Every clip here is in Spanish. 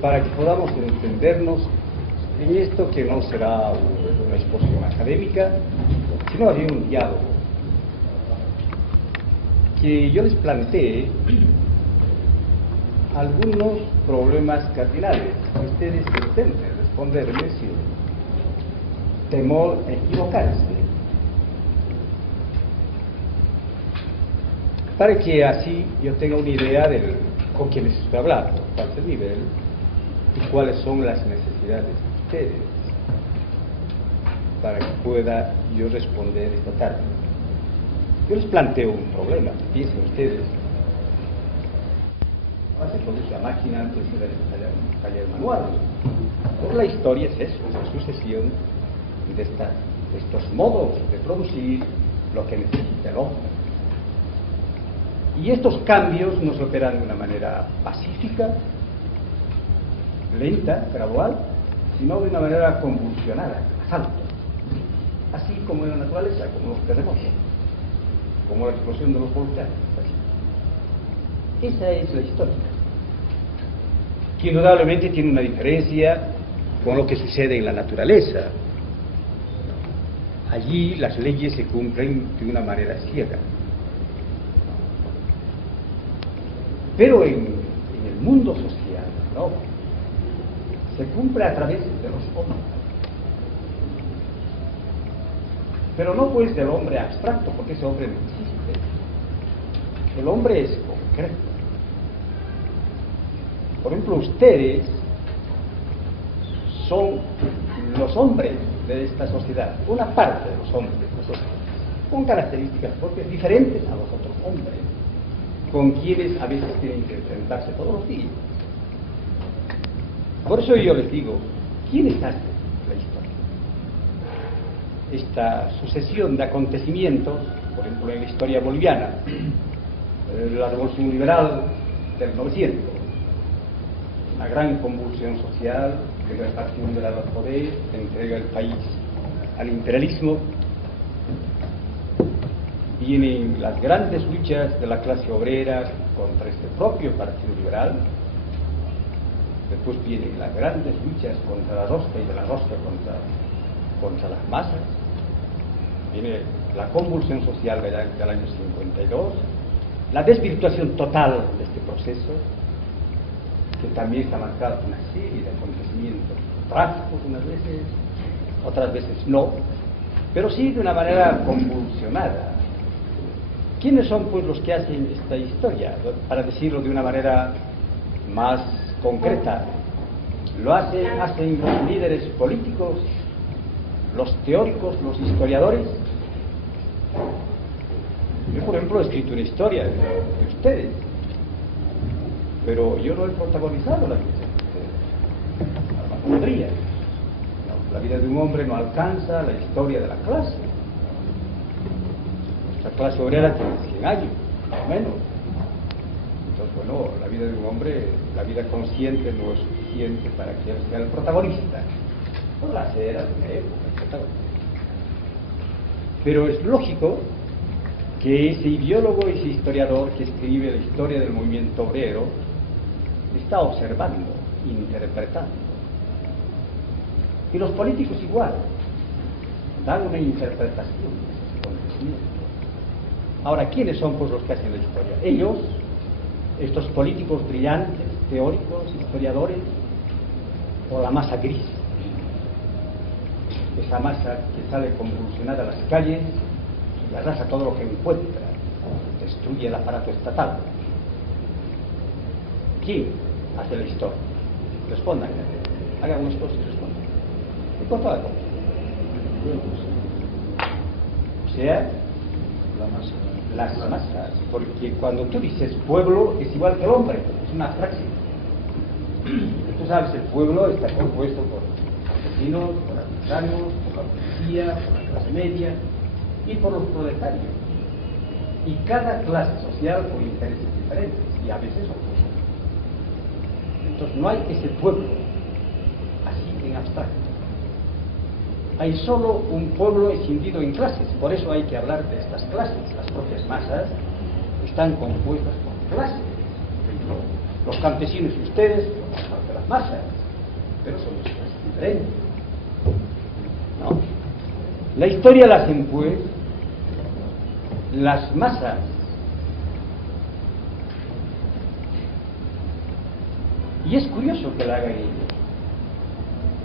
para que podamos entendernos en esto que no será una exposición académica, sino de un diálogo, que yo les planteé algunos problemas cardinales. Ustedes intenten responderme sin temor a equivocarse, para que así yo tenga una idea de con quién les estoy hablando, cuál es el nivel y cuáles son las necesidades de ustedes, para que pueda yo responder esta tarde. Yo les planteo un problema, piensen ustedes. Ahora se produce a máquina antes de taller manual. Toda la historia es eso, una sucesión de estos modos de producir lo que necesita el hombre. Y estos cambios no se operan de una manera pacífica, lenta, gradual, sino de una manera convulsionada, a salto. Así como en la naturaleza, como los terremotos, como la explosión de los volcanes. Así. Esa es la historia, que indudablemente tiene una diferencia con lo que sucede en la naturaleza. Allí las leyes se cumplen de una manera ciega. Pero en el mundo social, ¿no?, se cumple a través de los hombres. Pero no pues del hombre abstracto, porque ese hombre no existe. El hombre es concreto. Por ejemplo, ustedes son los hombres de esta sociedad, una parte de los hombres de esta sociedad, con características propias diferentes a los otros hombres, con quienes a veces tienen que enfrentarse todos los días. Por eso yo les digo, ¿quiénes hacen la historia? Esta sucesión de acontecimientos, por ejemplo en la historia boliviana, la revolución liberal del 900, una gran convulsión social, degradación del poder, entrega el país al imperialismo. Vienen las grandes luchas de la clase obrera contra este propio Partido Liberal. Después vienen las grandes luchas contra la rosca y de la rosca contra las masas. Viene la convulsión social del año 52, la desvirtuación total de este proceso, que también está marcado por una serie de acontecimientos trágicos unas veces, otras veces no, pero sí de una manera convulsionada. ¿Quiénes son pues los que hacen esta historia? Para decirlo de una manera más concreta, lo hacen los líderes políticos, los teóricos, los historiadores. Yo, por ejemplo, he escrito una historia de ustedes, pero yo no he protagonizado la vida de ustedes. No podría. La vida de un hombre no alcanza la historia de la clase. Nuestra clase obrera tiene 100 años, más o menos. Entonces, bueno, la vida de un hombre, la vida consciente no es suficiente para que él sea el protagonista. Podrá ser alguna época el protagonista. Pero es lógico que ese ideólogo, ese historiador que escribe la historia del movimiento obrero, está observando, interpretando. Y los políticos igual, dan una interpretación de esos acontecimientos. Ahora, ¿quiénes son pues los que hacen la historia? Ellos, estos políticos brillantes, teóricos, historiadores, o la masa gris, esa masa que sale convulsionada a las calles y arrasa todo lo que encuentra, destruye el aparato estatal. ¿Quién hace la historia? Respondan, hagan unos cosas y respondan. Y por favor, o sea, las masas, porque cuando tú dices pueblo es igual que el hombre, es una abstracción. Tú sabes, el pueblo está compuesto por campesinos, por artesanos, por la policía, por la clase media y por los proletarios. Y cada clase social por intereses diferentes, y a veces otros. Entonces no hay ese pueblo así en abstracto. Hay solo un pueblo escindido en clases, por eso hay que hablar de estas clases. Las propias masas están compuestas por clases. Los campesinos y ustedes forman parte de la las masas, pero somos cosas diferentes, ¿no? La historia la hacen, pues, las masas. Y es curioso que la hagan ellos,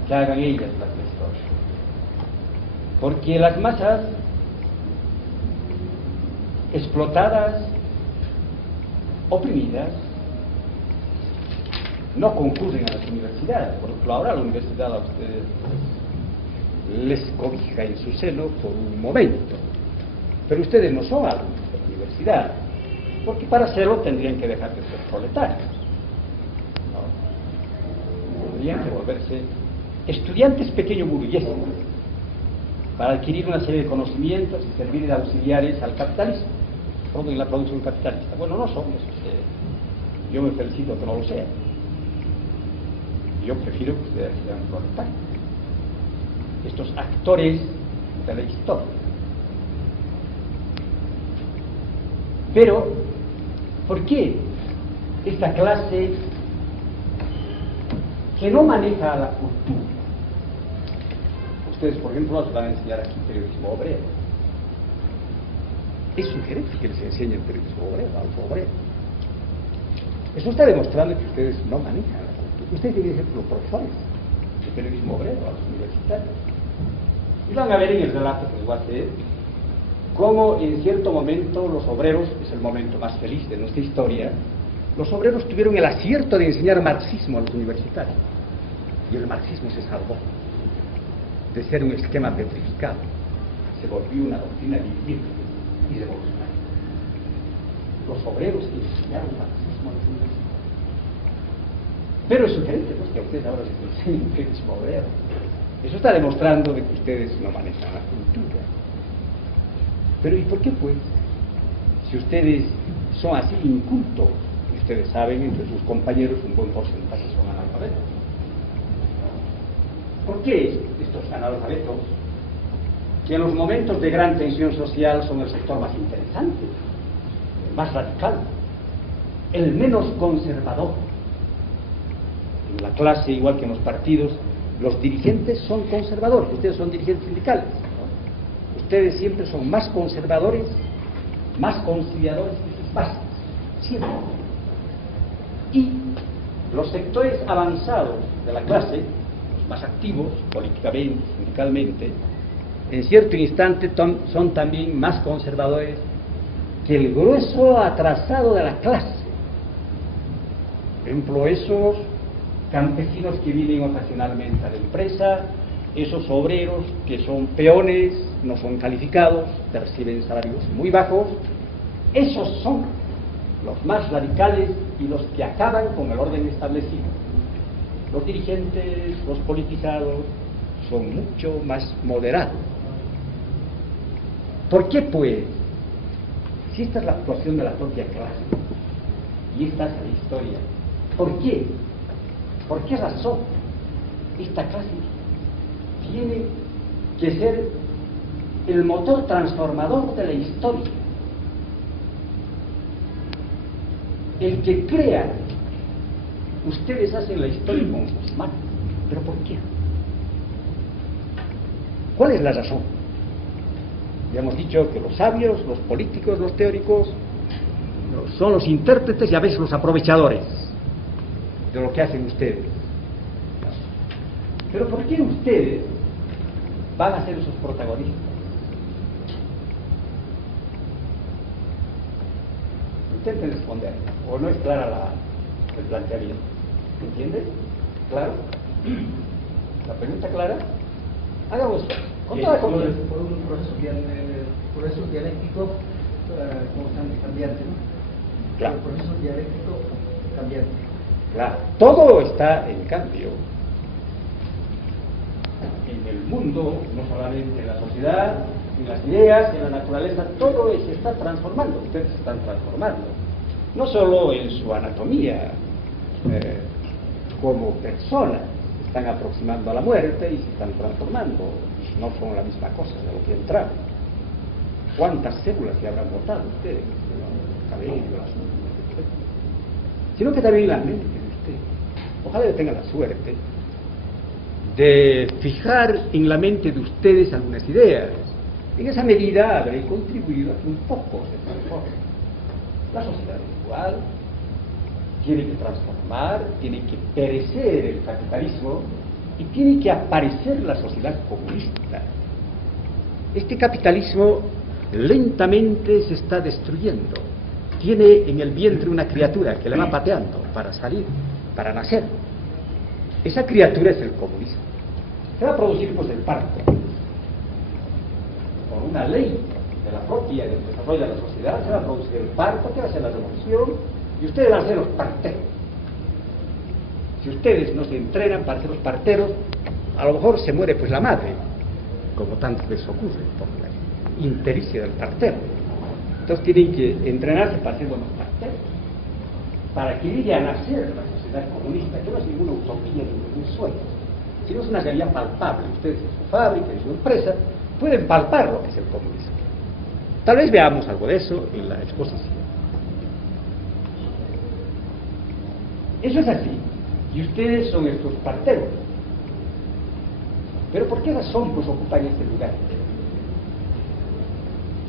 que hagan ellas la historia, porque las masas explotadas, oprimidas, no concurren a las universidades. Por ejemplo, ahora la universidad a ustedes les cobija en su seno por un momento, pero ustedes no son alumnos de la universidad, porque para serlo tendrían que dejar de ser proletarios, ¿no? Tendrían que volverse estudiantes pequeños burgueses para adquirir una serie de conocimientos y servir de auxiliares al capitalismo, todo en la producción capitalista. Bueno, no somos, yo me felicito que no lo sean. Yo prefiero que ustedes sean proletarios, estos actores de la historia. Pero, ¿por qué esta clase que no maneja la cultura? Ustedes, por ejemplo, nos van a enseñar aquí periodismo obrero. Es sugerente que les enseñe el periodismo obrero a los obreros. Eso está demostrando que ustedes no manejan la cultura. Ustedes tienen que ser los profesores de periodismo obrero a los universitarios. Y van a ver en el relato que les voy a hacer cómo en cierto momento los obreros, es el momento más feliz de nuestra historia, los obreros tuvieron el acierto de enseñar marxismo a los universitarios. Y el marxismo se salvó de ser un esquema petrificado. Se volvió una doctrina dividida y revolucionaria. Los obreros enseñaron marxismo a los universitarios. Pero es sugerente, pues, que a ustedes ahora les enseñen periodismo obrero. Eso está demostrando de que ustedes no manejan la cultura. Pero ¿y por qué, pues? Si ustedes son así incultos, y ustedes saben, entre sus compañeros un buen porcentaje son analfabetos. ¿Por qué estos analfabetos, que en los momentos de gran tensión social son el sector más interesante, el más radical, el menos conservador? En la clase, igual que en los partidos, los dirigentes son conservadores. Ustedes son dirigentes sindicales. Ustedes siempre son más conservadores, más conciliadores que sus bases. Siempre. Y los sectores avanzados de la clase, los más activos, políticamente, sindicalmente, en cierto instante son también más conservadores que el grueso atrasado de la clase. Por ejemplo, esos campesinos que viven ocasionalmente a la empresa, esos obreros que son peones, no son calificados, perciben salarios muy bajos, esos son los más radicales y los que acaban con el orden establecido. Los dirigentes, los politizados, son mucho más moderados. ¿Por qué, pues? Si esta es la actuación de la propia clase y esta es la historia, ¿por qué? ¿Por qué razón esta clase tiene que ser el motor transformador de la historia? El que crea. Ustedes hacen la historia con sus manos, pero ¿por qué? ¿Cuál es la razón? Ya hemos dicho que los sabios, los políticos, los teóricos son los intérpretes y a veces los aprovechadores de lo que hacen ustedes. Pero ¿por qué ustedes van a ser esos protagonistas? Intenten responder, o no es clara el planteamiento. ¿Entiendes? ¿Claro? ¿La pregunta clara? Hagamos con toda confianza. Por un proceso dialéctico constante, cambiante, ¿no? Claro. El proceso dialéctico cambiante. Claro, todo está en cambio. En el mundo, no solamente en la sociedad, en las ideas, en la naturaleza, todo se está transformando. Ustedes se están transformando. No solo en su anatomía, como personas, se están aproximando a la muerte y se están transformando. No son la misma cosa de lo que entraron. ¿Cuántas células se habrán botado ustedes? Cabello, sino que también la mente de ustedes. ojalá yo tenga la suerte de fijar en la mente de ustedes algunas ideas. En esa medida habré contribuido a que un poco se transforme. La sociedad es igual, tiene que transformar, tiene que perecer el capitalismo y tiene que aparecer la sociedad comunista. Este capitalismo lentamente se está destruyendo. Tiene en el vientre una criatura que le va pateando para salir, para nacer. Esa criatura es el comunismo. Se va a producir pues el parto. Por una ley de la propia del desarrollo de la sociedad se va a producir el parto, que va a ser la revolución, y ustedes van a ser los parteros. Si ustedes no se entrenan para ser los parteros, a lo mejor se muere pues la madre, como tantas veces ocurre por la impericia del partero. Entonces tienen que entrenarse para ser buenos parteros, para que llegue a nacer la sociedad comunista, que no es ninguna utopía ni ningún sueño, sino es una realidad palpable. Ustedes en su fábrica, en su empresa, pueden palpar lo que es el comunismo. Tal vez veamos algo de eso en la exposición. Eso es así, y ustedes son estos parteros. Pero ¿por qué razón pues ocupan este lugar?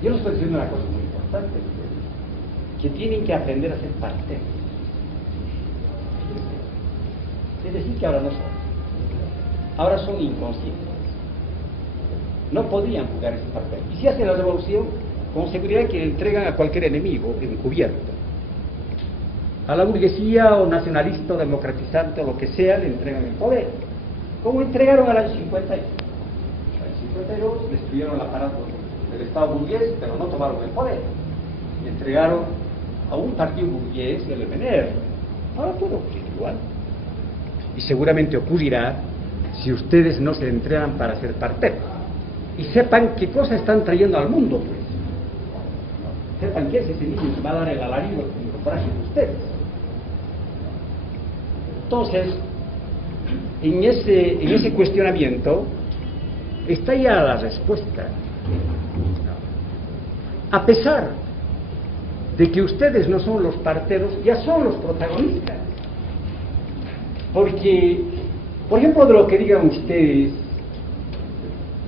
Yo les estoy diciendo una cosa muy importante, que tienen que aprender a ser parteros. Es decir, que ahora no son. Ahora son inconscientes. No podrían jugar ese papel. Y si hacen la revolución, con seguridad que entregan a cualquier enemigo encubierto. A la burguesía o nacionalista o democratizante o lo que sea, le entregan el poder. Como entregaron al año 52. En el 52 destruyeron el aparato del Estado burgués, pero no tomaron el poder. Le entregaron a un partido burgués y al MNR. Ahora puede ocurrir igual. Y seguramente ocurrirá si ustedes no se entrenan para ser parteros. Y sepan qué cosa están trayendo al mundo, pues. Sepan que ese niño se va a dar el alarido en incorporarse de ustedes. Entonces, en ese cuestionamiento está ya la respuesta. A pesar de que ustedes no son los parteros, ya son los protagonistas. Porque, por ejemplo, de lo que digan ustedes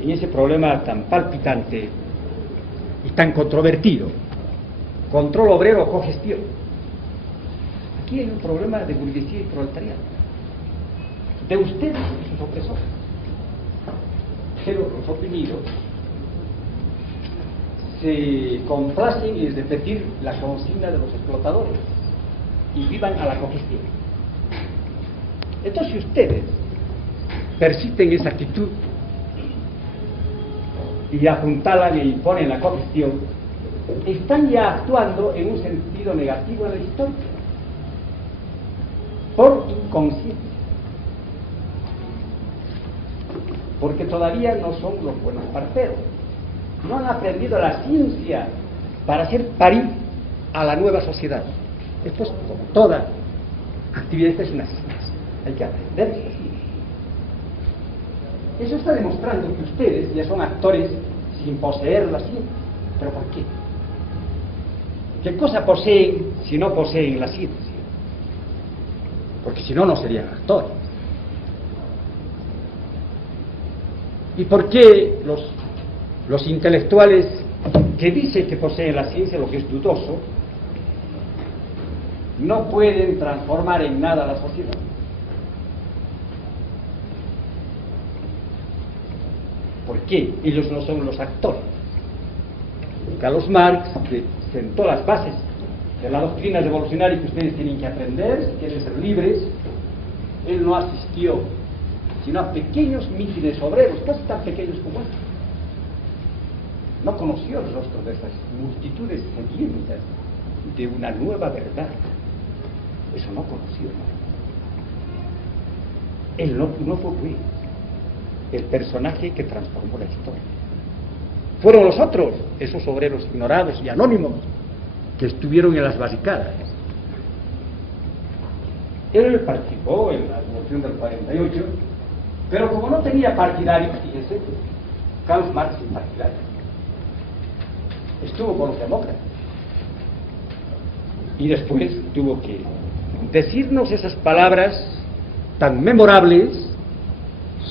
en ese problema tan palpitante y tan controvertido, control obrero o cogestión. Aquí hay un problema de burguesía y proletariado, de ustedes y sus opresores. Pero los oprimidos se complacen en repetir la consigna de los explotadores y vivan a la cogestión. Entonces, si ustedes persisten esa actitud y apuntalan e imponen la cogestión, están ya actuando en un sentido negativo en la historia, por inconsciencia, porque todavía no son los buenos parteros, no han aprendido la ciencia para hacer parir a la nueva sociedad. Esto es como toda actividad, esta es una ciencia, hay que aprender esa ciencia. Eso está demostrando que ustedes ya son actores sin poseer la ciencia. ¿Pero por qué? ¿Qué cosa poseen si no poseen la ciencia? Porque si no, no serían actores. ¿Y por qué los intelectuales que dicen que poseen la ciencia, lo que es dudoso, no pueden transformar en nada la sociedad? ¿Por qué? Ellos no son los actores. Carlos Marx, que sentó las bases de la doctrina revolucionaria que ustedes tienen que aprender si quieren ser libres, él no asistió sino a pequeños mítines obreros, casi tan pequeños como estos. No conoció el rostro de estas multitudes sedientas de una nueva verdad. Eso no conoció. Él no fue pues el personaje que transformó la historia. Fueron los otros, esos obreros ignorados y anónimos, que estuvieron en las barricadas. Él participó en la revolución del 48, pero como no tenía partidarios, fíjense, Karl Marx sin partidario, estuvo con los demócratas. Y después tuvo que decirnos esas palabras tan memorables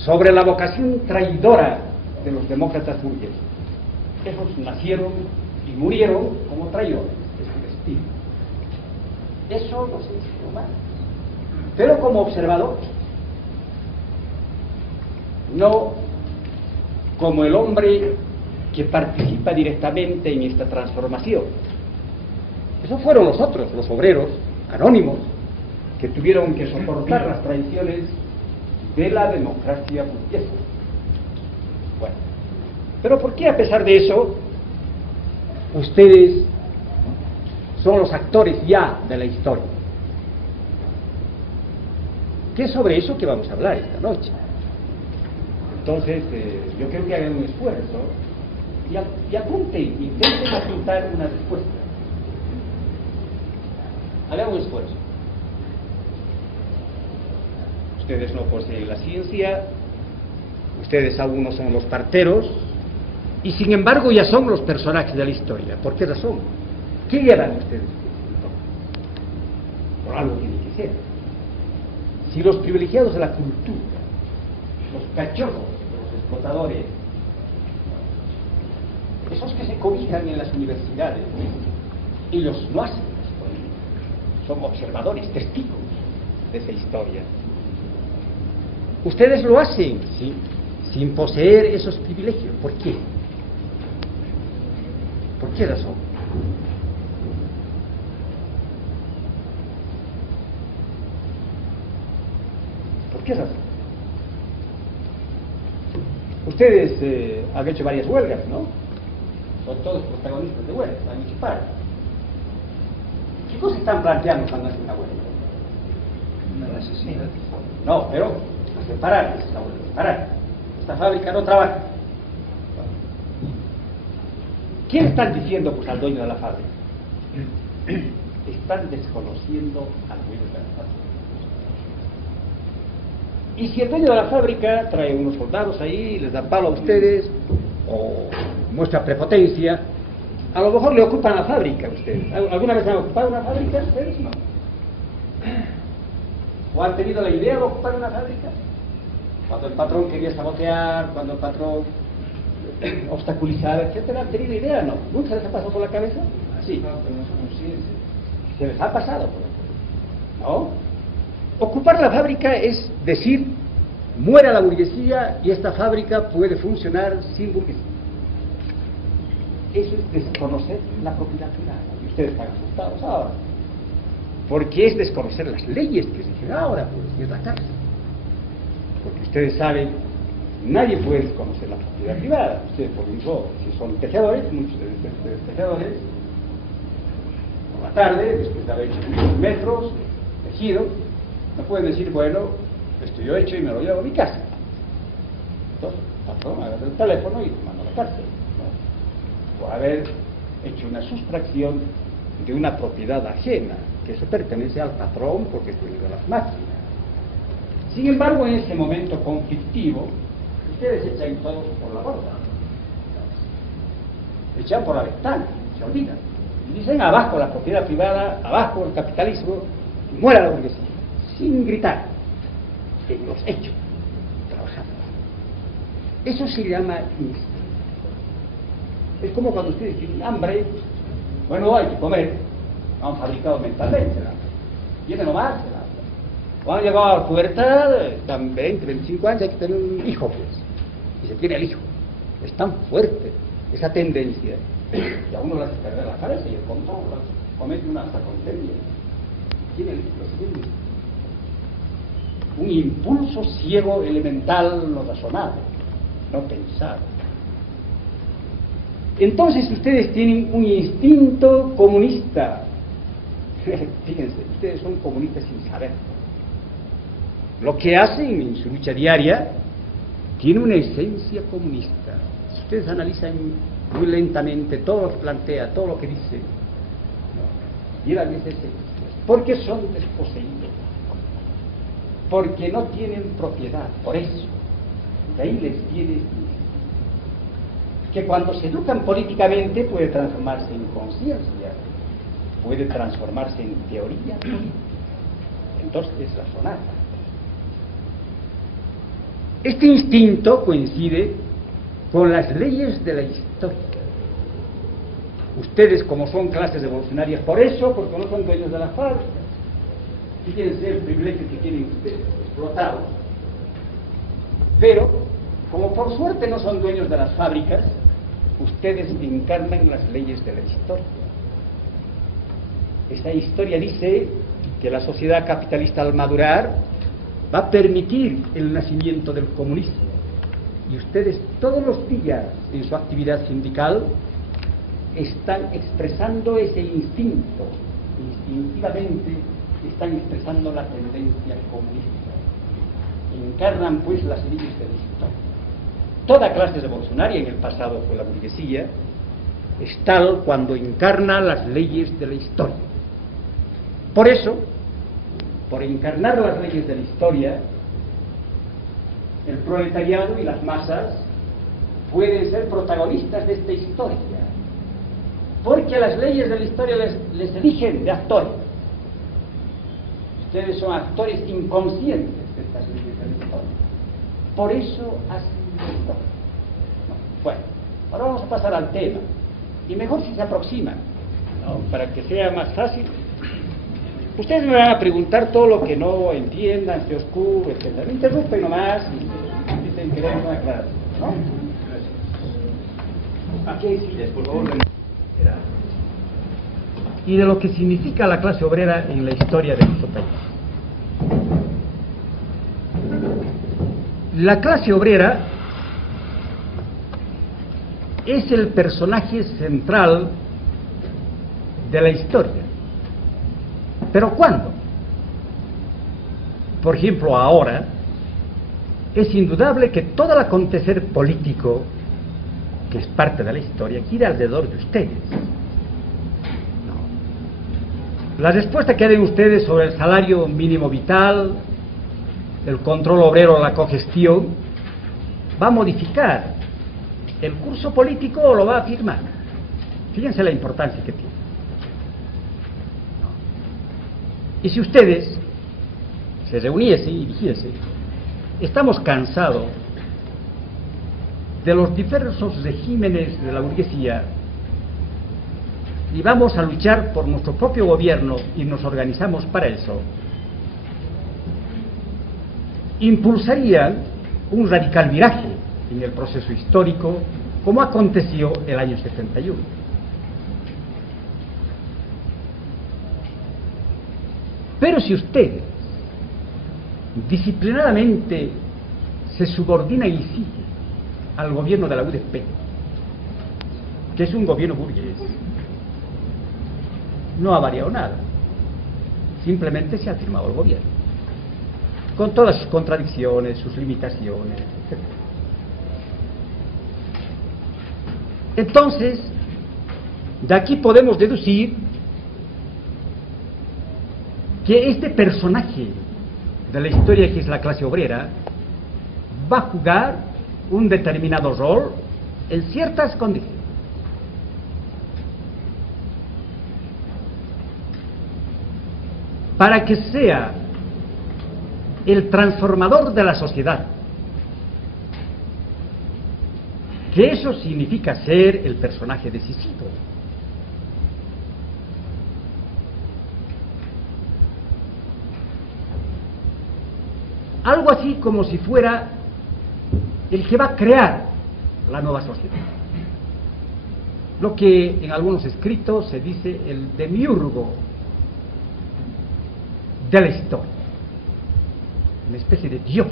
sobre la vocación traidora de los demócratas burgueses. Esos nacieron y murieron como traidores de su destino. Eso no se hizo mal. Pero como observador, no como el hombre que participa directamente en esta transformación. Esos fueron los otros, los obreros anónimos, que tuvieron que soportar las traiciones de la democracia burguesa. Bueno, pero ¿por qué a pesar de eso ustedes son los actores ya de la historia? ¿Qué es sobre eso que vamos a hablar esta noche? Entonces, yo creo que hagan un esfuerzo y apunten, intenten apuntar una respuesta. Hagan un esfuerzo. Ustedes no poseen la ciencia, ustedes aún no son los parteros, y sin embargo ya son los personajes de la historia. ¿Por qué razón? ¿Qué llevan ustedes? Por algo tiene que ser. Si los privilegiados de la cultura, los cachorros de los explotadores, esos que se cobijan en las universidades, ellos no hacen las políticas, son observadores, testigos de esa historia. Ustedes lo hacen, ¿sí?, sin poseer esos privilegios. ¿Por qué? ¿Por qué razón? ¿Por qué razón? Ustedes han hecho varias huelgas, ¿no? Son todos protagonistas de huelgas, han hecho paro. ¿Qué cosas están planteando cuando hacen una huelga? Una necesidad. No, pero hacen parar, es la huelga, parar. Esta fábrica no trabaja. ¿Quién están diciendo pues al dueño de la fábrica? Están desconociendo al dueño de la fábrica. Y si el dueño de la fábrica trae unos soldados ahí, les da palo a ustedes, o muestra prepotencia, a lo mejor le ocupan la fábrica a ustedes. ¿Alguna vez han ocupado una fábrica ustedes? No. ¿O han tenido la idea de ocupar una fábrica? Cuando el patrón quería sabotear, cuando el patrón obstaculizaba, etcétera, ¿han tenido idea? No. ¿Nunca se les ha pasado por la cabeza? Sí. No, pero no son conciencia. Se les ha pasado por la cabeza. ¿No? Ocupar la fábrica es decir, muera la burguesía y esta fábrica puede funcionar sin burguesía. Eso es desconocer la propiedad privada. Y ustedes están asustados ahora. Porque es desconocer las leyes que se dicen ahora, pues, y es la cárcel. Porque ustedes saben, nadie puede desconocer la propiedad privada. Ustedes, por ejemplo, si son tejedores, muchos de ustedes tejedores, por la tarde, después de haber hecho muchos metros, tejido, no pueden decir, bueno, estoy yo hecho y me lo llevo a mi casa. Entonces, el patrón agarra el teléfono y lo manda a la cárcel, ¿no? Por haber hecho una sustracción de una propiedad ajena que se pertenece al patrón porque es dueño de las máquinas. Sin embargo, en ese momento conflictivo, ustedes echan todo por la borda, echan por la ventana, se olvidan y dicen abajo la propiedad privada, abajo el capitalismo, y muera la burguesía, sin gritar, en los hechos, trabajando. Eso se llama instinto. Es como cuando ustedes tienen hambre, bueno, hay que comer, han fabricado mentalmente, ¿no? Viene nomás, ¿no? Cuando han llegado a la pubertad, están 20, 25 años, hay que tener un hijo, pues, y se tiene el hijo. Es tan fuerte esa tendencia que a uno le hace perder la cabeza y el control, comete una hasta contenia. Tiene el hijo, un impulso ciego elemental no razonado, no pensado. Entonces ustedes tienen un instinto comunista. Fíjense, ustedes son comunistas sin saber. Lo que hacen en su lucha diaria tiene una esencia comunista. Si ustedes analizan muy lentamente todo lo que plantea, todo lo que dice, llevan esa esencia, porque son desposeídos, porque no tienen propiedad, por eso, de ahí les viene que cuando se educan políticamente puede transformarse en conciencia, puede transformarse en teoría política. Entonces es la sonata. Este instinto coincide con las leyes de la historia. Ustedes, como son clases evolucionarias, por eso, porque no son dueños de las fábricas, si quieren ser privilegios que tienen ustedes, explotados. Pero, como por suerte no son dueños de las fábricas, ustedes encarnan las leyes de la historia. Esta historia dice que la sociedad capitalista, al madurar, va a permitir el nacimiento del comunismo. Y ustedes todos los días en su actividad sindical están expresando ese instinto, instintivamente están expresando la tendencia comunista. Encarnan pues las leyes de la historia. Toda clase revolucionaria, en el pasado fue la burguesía, es tal cuando encarna las leyes de la historia. Por eso, por encarnar las leyes de la historia, el proletariado y las masas pueden ser protagonistas de esta historia, porque las leyes de la historia les eligen de actores. Ustedes son actores inconscientes de estas leyes de la historia. Por eso hacen esto. Bueno, ahora vamos a pasar al tema, y mejor si se aproximan, ¿no? Para que sea más fácil. Ustedes me van a preguntar todo lo que no entiendan, se oscuro, etc. Me interrumpen nomás y dicen que queremos una aclaración, ¿no? Aquí sí, por favor. Y de lo que significa la clase obrera en la historia de nuestro país. La clase obrera es el personaje central de la historia. ¿Pero cuándo? Por ejemplo, ahora es indudable que todo el acontecer político, que es parte de la historia, gira alrededor de ustedes. La respuesta que den ustedes sobre el salario mínimo vital, el control obrero, la cogestión, va a modificar el curso político o lo va a afirmar. Fíjense la importancia que tiene. Y si ustedes se reuniesen y dijesen, estamos cansados de los diversos regímenes de la burguesía y vamos a luchar por nuestro propio gobierno y nos organizamos para eso, impulsarían un radical viraje en el proceso histórico, como aconteció el año 71. Pero si ustedes disciplinadamente se subordinan y siguen al gobierno de la UDP, que es un gobierno burgués, no ha variado nada, simplemente se ha firmado el gobierno, con todas sus contradicciones, sus limitaciones, etc. Entonces, de aquí podemos deducir que este personaje de la historia, que es la clase obrera, va a jugar un determinado rol en ciertas condiciones. Para que sea el transformador de la sociedad, que eso significa ser el personaje decisivo. Algo así como si fuera el que va a crear la nueva sociedad. Lo que en algunos escritos se dice el demiurgo de la historia, una especie de Dios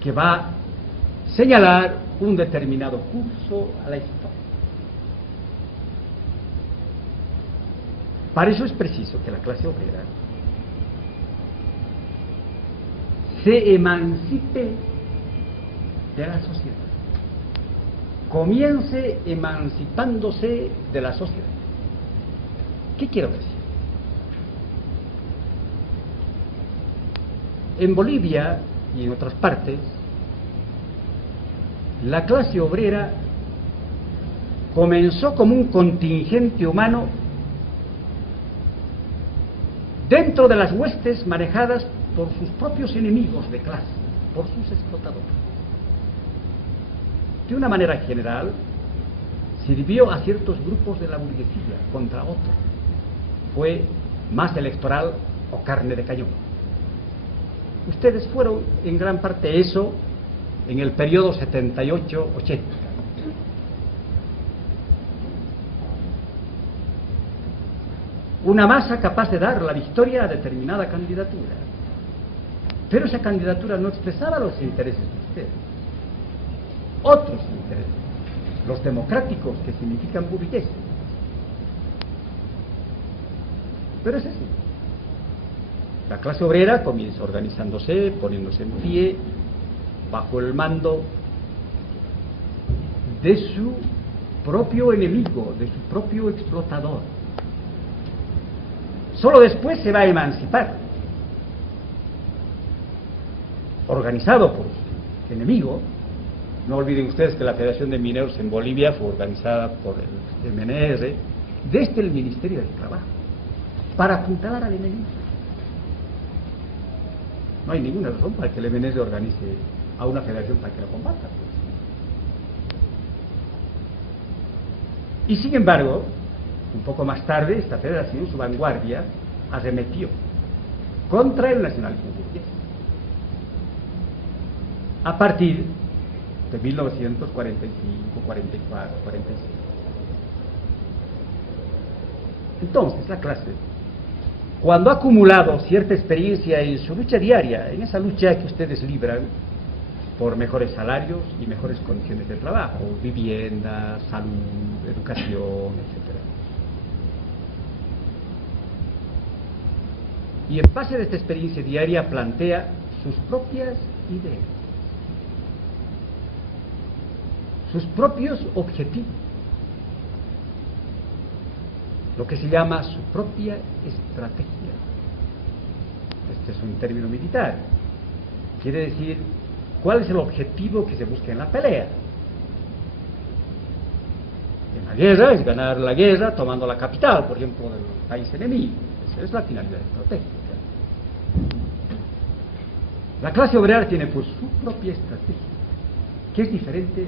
que va a señalar un determinado curso a la historia. Para eso es preciso que la clase obrera se emancipe de la sociedad, comience emancipándose de la sociedad. ¿Qué quiero decir? En Bolivia y en otras partes, la clase obrera comenzó como un contingente humano dentro de las huestes manejadas por sus propios enemigos de clase. por sus explotadores. De una manera general, sirvió a ciertos grupos de la burguesía contra otros. Fue más electoral o carne de cañón. Ustedes fueron en gran parte eso en el periodo 78-80. Una masa capaz de dar la victoria a determinada candidatura. Pero esa candidatura no expresaba los intereses de ustedes. Otros intereses, los democráticos, que significan burgueses. Pero es así. La clase obrera comienza organizándose, poniéndose en pie, bajo el mando de su propio enemigo, de su propio explotador. Solo después se va a emancipar, organizado por su enemigo. No olviden ustedes que la Federación de Mineros en Bolivia fue organizada por el MNR desde el Ministerio del Trabajo, para apuntalar al enemigo. No hay ninguna razón para que el MNR organice a una federación para que lo combata, pues. Y sin embargo, un poco más tarde, esta federación, su vanguardia, arremetió contra el nacionalismo burgués. A partir de 1945, 44, 45. Entonces, la clase, cuando ha acumulado cierta experiencia en su lucha diaria, en esa lucha que ustedes libran por mejores salarios y mejores condiciones de trabajo, vivienda, salud, educación, etc. Y en base de esta experiencia diaria plantea sus propias ideas, sus propios objetivos, lo que se llama su propia estrategia. Este es un término militar. Quiere decir, ¿cuál es el objetivo que se busca en la pelea? En la guerra es ganar la guerra tomando la capital, por ejemplo, del país enemigo. Esa es la finalidad estratégica. La clase obrera tiene pues su propia estrategia, que es diferente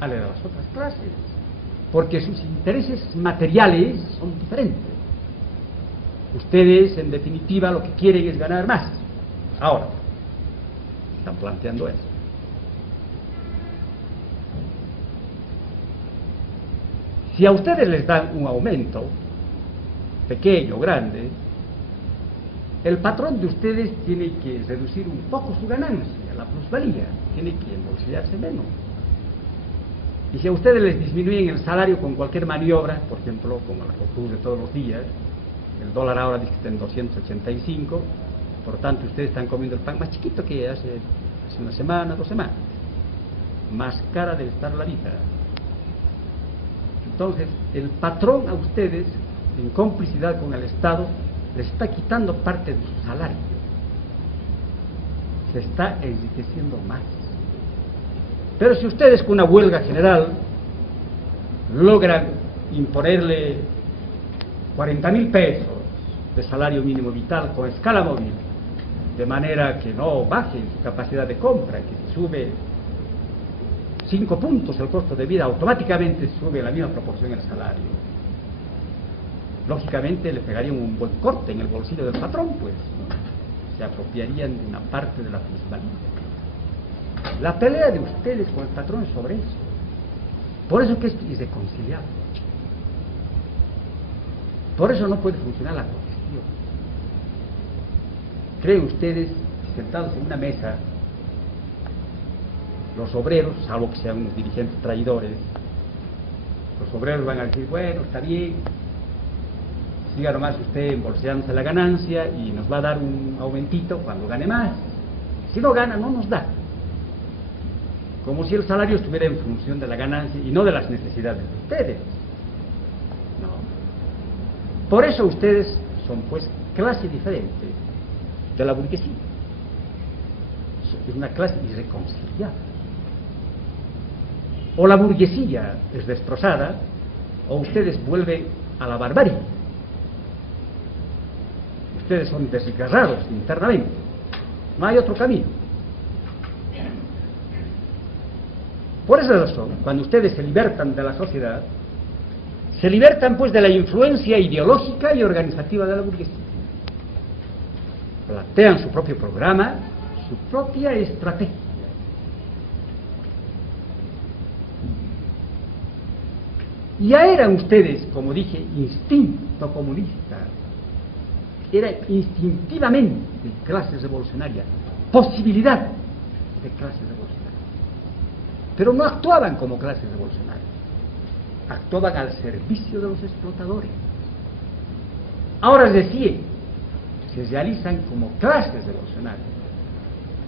a la de las otras clases, porque sus intereses materiales son diferentes. Ustedes, en definitiva, lo que quieren es ganar más. Ahora, están planteando eso. Si a ustedes les dan un aumento, pequeño o grande, el patrón de ustedes tiene que reducir un poco su ganancia, la plusvalía, tiene que embolsillarse menos. Y si a ustedes les disminuyen el salario con cualquier maniobra, por ejemplo, como la que ocurre todos los días, el dólar ahora dice que está en 285, por tanto ustedes están comiendo el pan más chiquito que hace una semana, 2 semanas. Más cara debe estar la vida. Entonces, el patrón a ustedes, en complicidad con el Estado, les está quitando parte de su salario. Se está enriqueciendo más. Pero si ustedes con una huelga general logran imponerle 40.000 pesos de salario mínimo vital con escala móvil, de manera que no baje su capacidad de compra, que sube 5 puntos el costo de vida, automáticamente sube en la misma proporción el salario. Lógicamente le pegarían un buen corte en el bolsillo del patrón, pues, ¿no? Se apropiarían de una parte de la plusvalía. La pelea de ustedes con el patrón es sobre eso. Por eso que es irreconciliable. Por eso no puede funcionar la cogestión. ¿Creen ustedes, sentados en una mesa, los obreros, salvo que sean unos dirigentes traidores, los obreros van a decir, bueno, está bien, siga nomás usted embolsándose la ganancia y nos va a dar un aumentito cuando gane más? Si no gana, no nos da. Como si el salario estuviera en función de la ganancia y no de las necesidades de ustedes. No. Por eso ustedes son pues clase diferente de la burguesía. Es una clase irreconciliable. O la burguesía es destrozada, o ustedes vuelven a la barbarie. Ustedes son desgarrados internamente. No hay otro camino. Por esa razón, cuando ustedes se libertan de la sociedad, se libertan pues de la influencia ideológica y organizativa de la burguesía. Plantean su propio programa, su propia estrategia. Ya eran ustedes, como dije, instinto comunista. Era instintivamente clase revolucionaria, posibilidad de clase revolucionaria. Pero no actuaban como clase revolucionaria, actuaban al servicio de los explotadores. Ahora es decir, se realizan como clases revolucionarias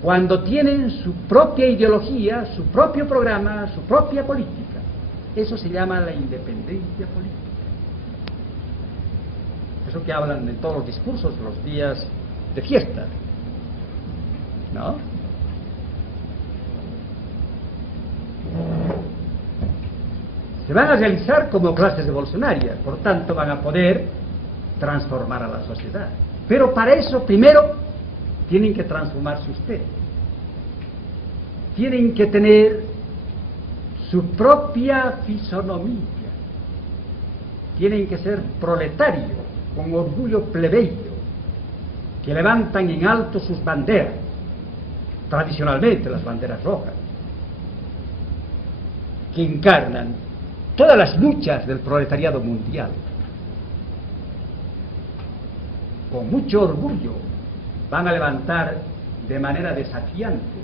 cuando tienen su propia ideología, su propio programa, su propia política. Eso se llama la independencia política. Eso que hablan en todos los discursos los días de fiesta, ¿no? Se van a realizar como clases revolucionarias, por tanto van a poder transformar a la sociedad. Pero para eso primero tienen que transformarse ustedes. Tienen que tener su propia fisonomía. Tienen que ser proletarios, con orgullo plebeyo, que levantan en alto sus banderas, tradicionalmente las banderas rojas, que encarnan todas las luchas del proletariado mundial. Con mucho orgullo van a levantar de manera desafiante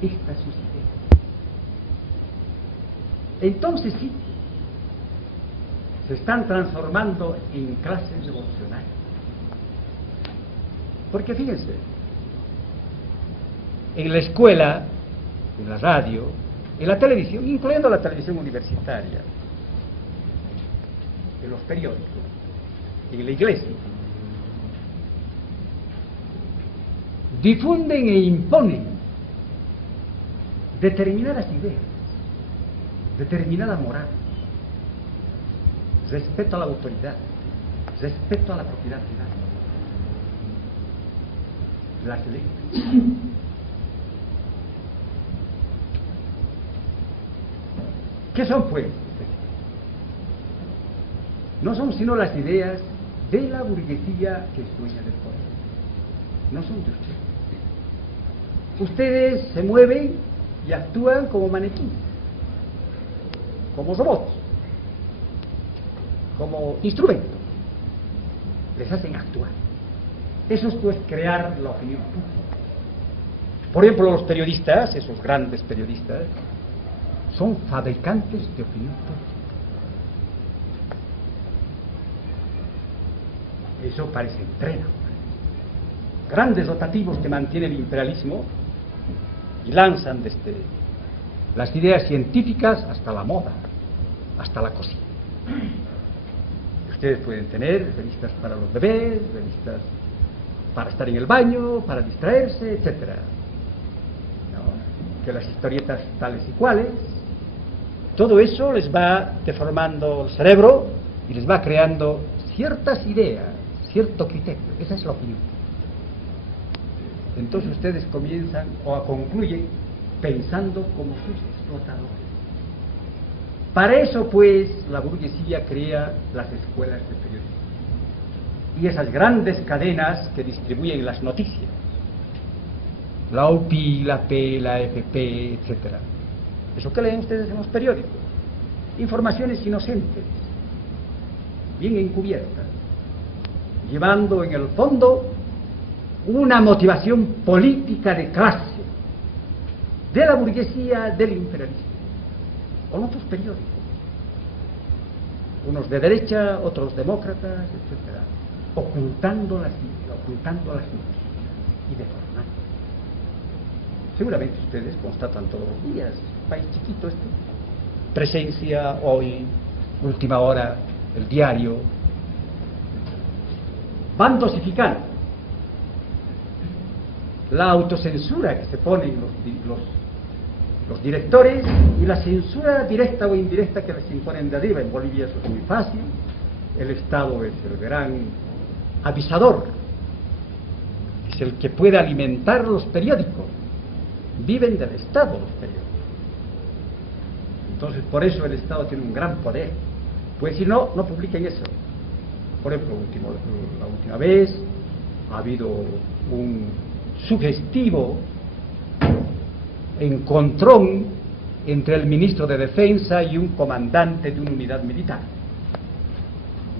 estas sus ideas. Entonces sí, se están transformando en clases revolucionarias. Porque fíjense, en la escuela, en la radio, en la televisión, incluyendo la televisión universitaria, en los periódicos, en la iglesia, difunden e imponen determinadas ideas, determinada moral, respeto a la autoridad, respeto a la propiedad privada, las leyes. ¿Qué son, pues? No son sino las ideas de la burguesía que es dueña del poder. No son de ustedes. Ustedes se mueven y actúan como maniquíes, como robots, como instrumentos. Les hacen actuar. Eso es pues crear la opinión pública. Por ejemplo, los periodistas, esos grandes periodistas, son fabricantes de opinión pública. Eso parece entreno. Grandes rotativos que mantiene el imperialismo y lanzan desde las ideas científicas hasta la moda, hasta la cocina. Y ustedes pueden tener revistas para los bebés, revistas para estar en el baño, para distraerse, etcétera, ¿no? Que las historietas tales y cuales. Todo eso les va deformando el cerebro y les va creando ciertas ideas, cierto criterio. Esa es la opinión. Entonces ustedes comienzan o concluyen pensando como sus explotadores. Para eso, pues, la burguesía crea las escuelas de periodismo y esas grandes cadenas que distribuyen las noticias, la UPI, la P, la FP, etcétera. Eso que leen ustedes en los periódicos, informaciones inocentes, bien encubiertas, llevando en el fondo una motivación política de clase de la burguesía, del imperialismo. O en otros periódicos, unos de derecha, otros demócratas, etcétera, ocultando las noticias y deformando. Seguramente ustedes constatan todos los días, país chiquito este, Presencia, Hoy, Última Hora, El Diario, van dosificando la autocensura que se ponen los directores y la censura directa o indirecta que les imponen de arriba. En Bolivia eso es muy fácil. El Estado es el gran avisador, es el que puede alimentar los periódicos. Viven del Estado los periódicos. Entonces, por eso el Estado tiene un gran poder. Pues si no, no publiquen eso. Por ejemplo, la última vez ha habido un sugestivo encontrón entre el ministro de Defensa y un comandante de una unidad militar,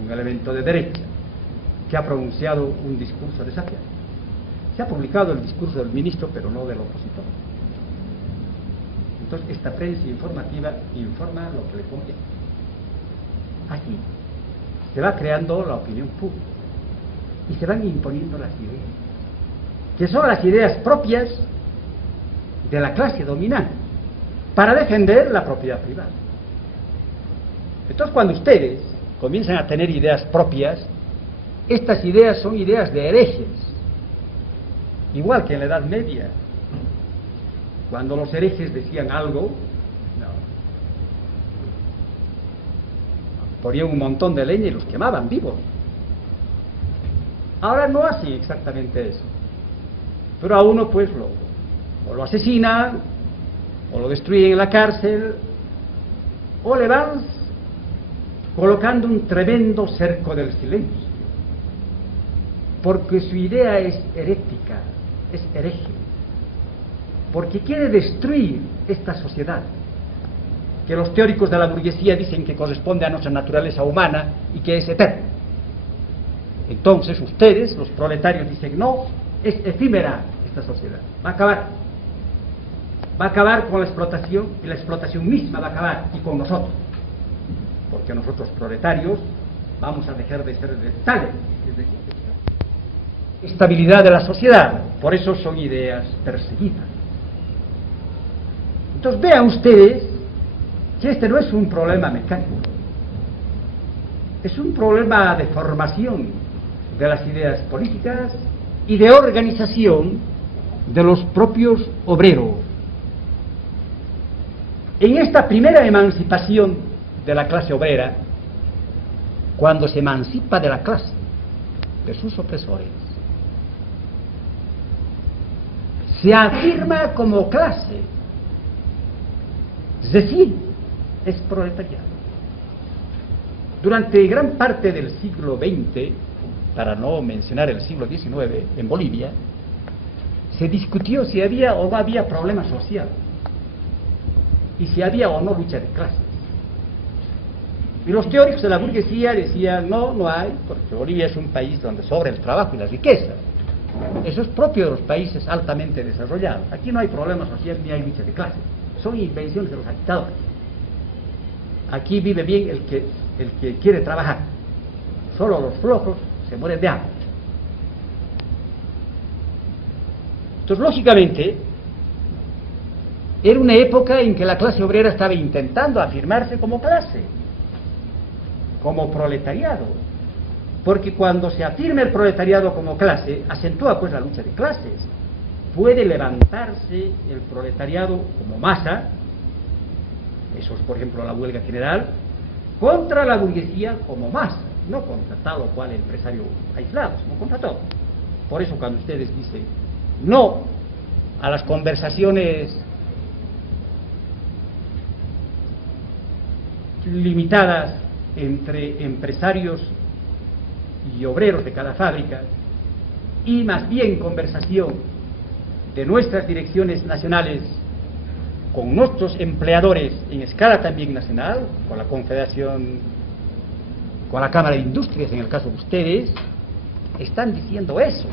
un elemento de derecha, que ha pronunciado un discurso desafiante. Se ha publicado el discurso del ministro, pero no del opositor. Entonces, esta prensa informativa informa lo que le conviene. Así se va creando la opinión pública y se van imponiendo las ideas, que son las ideas propias de la clase dominante, para defender la propiedad privada. Entonces, cuando ustedes comienzan a tener ideas propias, estas ideas son ideas de herejes, igual que en la Edad Media, cuando los herejes decían algo, ponían un montón de leña y los quemaban vivos. Ahora no hacen exactamente eso, pero a uno pues o lo asesinan, o lo destruyen en la cárcel, o le van colocando un tremendo cerco del silencio, porque su idea es herética, es hereje, porque quiere destruir esta sociedad que los teóricos de la burguesía dicen que corresponde a nuestra naturaleza humana y que es eterna. Entonces ustedes, los proletarios, dicen no, es efímera esta sociedad, va a acabar con la explotación, y la explotación misma va a acabar, y con nosotros, porque nosotros proletarios vamos a dejar de ser tales. Estabilidad de la sociedad, por eso son ideas perseguidas. Entonces vean ustedes que este no es un problema mecánico, es un problema de formación de las ideas políticas y de organización de los propios obreros. En esta primera emancipación de la clase obrera, cuando se emancipa de la clase, de sus opresores, se afirma como clase, es decir, es proletariado. Durante gran parte del siglo XX, para no mencionar el siglo XIX, en Bolivia, se discutió si había o no había problema social, y si había o no lucha de clases. Y los teóricos de la burguesía decían, no hay, porque Bolivia es un país donde sobra el trabajo y la riqueza. Eso es propio de los países altamente desarrollados. Aquí no hay problema social ni hay lucha de clases. Son invenciones de los agitadores. Aquí vive bien el que quiere trabajar. Solo los flojos se mueren de hambre. Entonces, lógicamente, era una época en que la clase obrera estaba intentando afirmarse como clase, como proletariado, porque cuando se afirma el proletariado como clase, acentúa pues la lucha de clases. Puede levantarse el proletariado como masa, eso es por ejemplo la huelga general, contra la burguesía como masa, no contra tal o cual empresario aislado, sino contra todo. Por eso cuando ustedes dicen no a las conversaciones limitadas entre empresarios y obreros de cada fábrica, y más bien conversación de nuestras direcciones nacionales con nuestros empleadores en escala también nacional, con la Confederación, con la Cámara de Industrias en el caso de ustedes, están diciendo eso.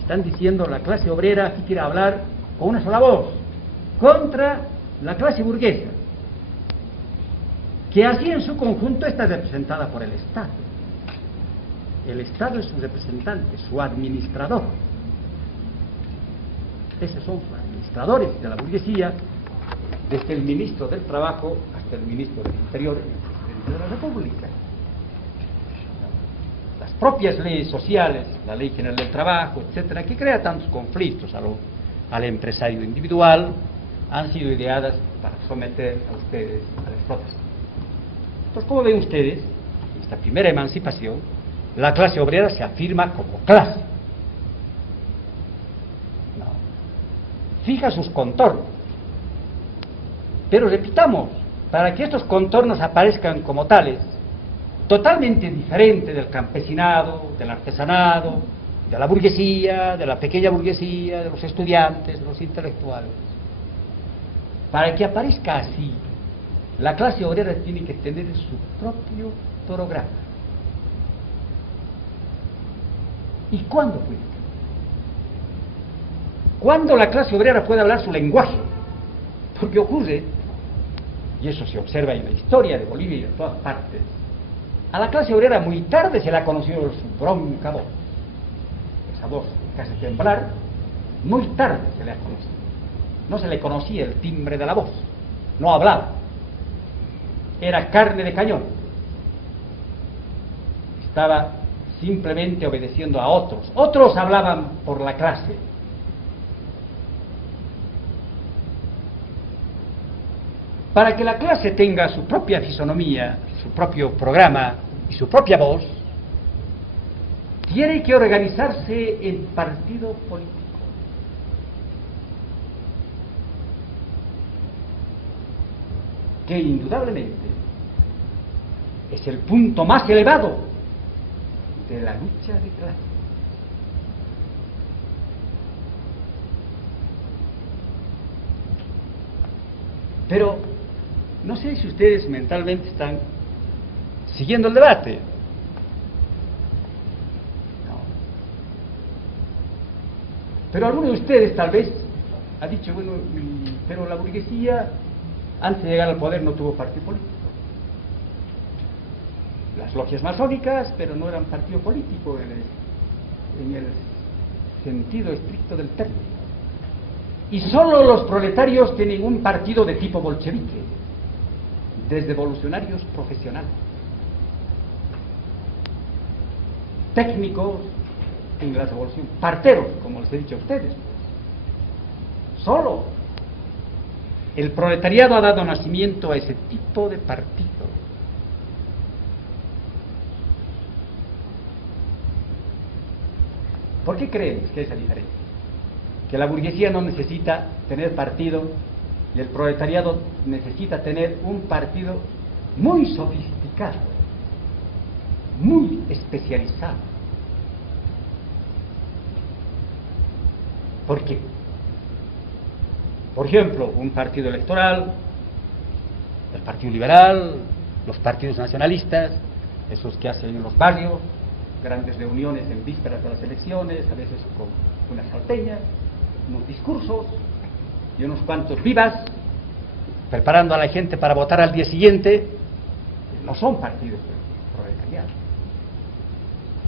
Están diciendo la clase obrera aquí quiere hablar con una sola voz contra la clase burguesa, que así en su conjunto está representada por el Estado. El Estado es su representante, su administrador. Esos son los administradores de la burguesía, desde el ministro del Trabajo hasta el ministro del Interior y el presidente de la República. Las propias leyes sociales, la Ley General del Trabajo, etcétera, que crea tantos conflictos al empresario individual, han sido ideadas para someter a ustedes a la explotación. Entonces, como ven ustedes, en esta primera emancipación, la clase obrera se afirma como clase. Fija sus contornos. Pero repitamos, para que estos contornos aparezcan como tales, totalmente diferente del campesinado, del artesanado, de la burguesía, de la pequeña burguesía, de los estudiantes, de los intelectuales. Para que aparezca así, la clase obrera tiene que tener su propio programa. ¿Y cuándo puede? ¿Cuándo la clase obrera puede hablar su lenguaje? Porque ocurre, y eso se observa en la historia de Bolivia y de todas partes, a la clase obrera muy tarde se le ha conocido su bronca voz. Esa voz que hace temblar, muy tarde se le ha conocido. No se le conocía el timbre de la voz, no hablaba, era carne de cañón, estaba simplemente obedeciendo a otros. Otros hablaban por la clase. Para que la clase tenga su propia fisonomía, su propio programa y su propia voz, tiene que organizarse en partido político. Que indudablemente es el punto más elevado de la lucha de clase. Pero no sé si ustedes mentalmente están siguiendo el debate. No. Pero alguno de ustedes tal vez ha dicho, bueno, pero la burguesía antes de llegar al poder no tuvo partido político. Las logias masónicas, pero no eran partido político en el sentido estricto del término. Y solo los proletarios tienen un partido de tipo bolchevique, desde evolucionarios profesionales, técnicos en la revolución, parteros, como les he dicho a ustedes. Solo el proletariado ha dado nacimiento a ese tipo de partido. ¿Por qué creemos que es esa diferencia? Que la burguesía no necesita tener partido y el proletariado necesita tener un partido muy sofisticado, muy especializado. ¿Por qué? Por ejemplo, un partido electoral, el Partido Liberal, los partidos nacionalistas, esos que hacen en los barrios, grandes reuniones en vísperas de las elecciones, a veces con unas salteñas, unos discursos y unos cuantos vivas, preparando a la gente para votar al día siguiente. No son partidos proletariados,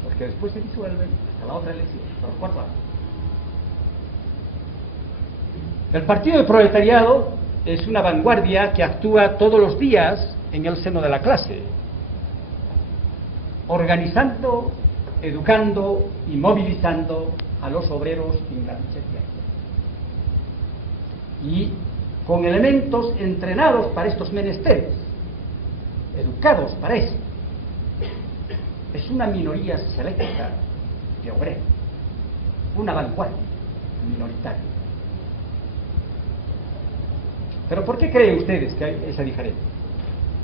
porque después se disuelven hasta la otra elección, hasta los 4 años. El partido del proletariado es una vanguardia que actúa todos los días en el seno de la clase, organizando, educando y movilizando a los obreros en la lucha diaria. Y con elementos entrenados para estos menesteres, educados para eso. Es una minoría selecta de obreros, una vanguardia minoritaria. Pero ¿por qué creen ustedes que hay esa diferencia?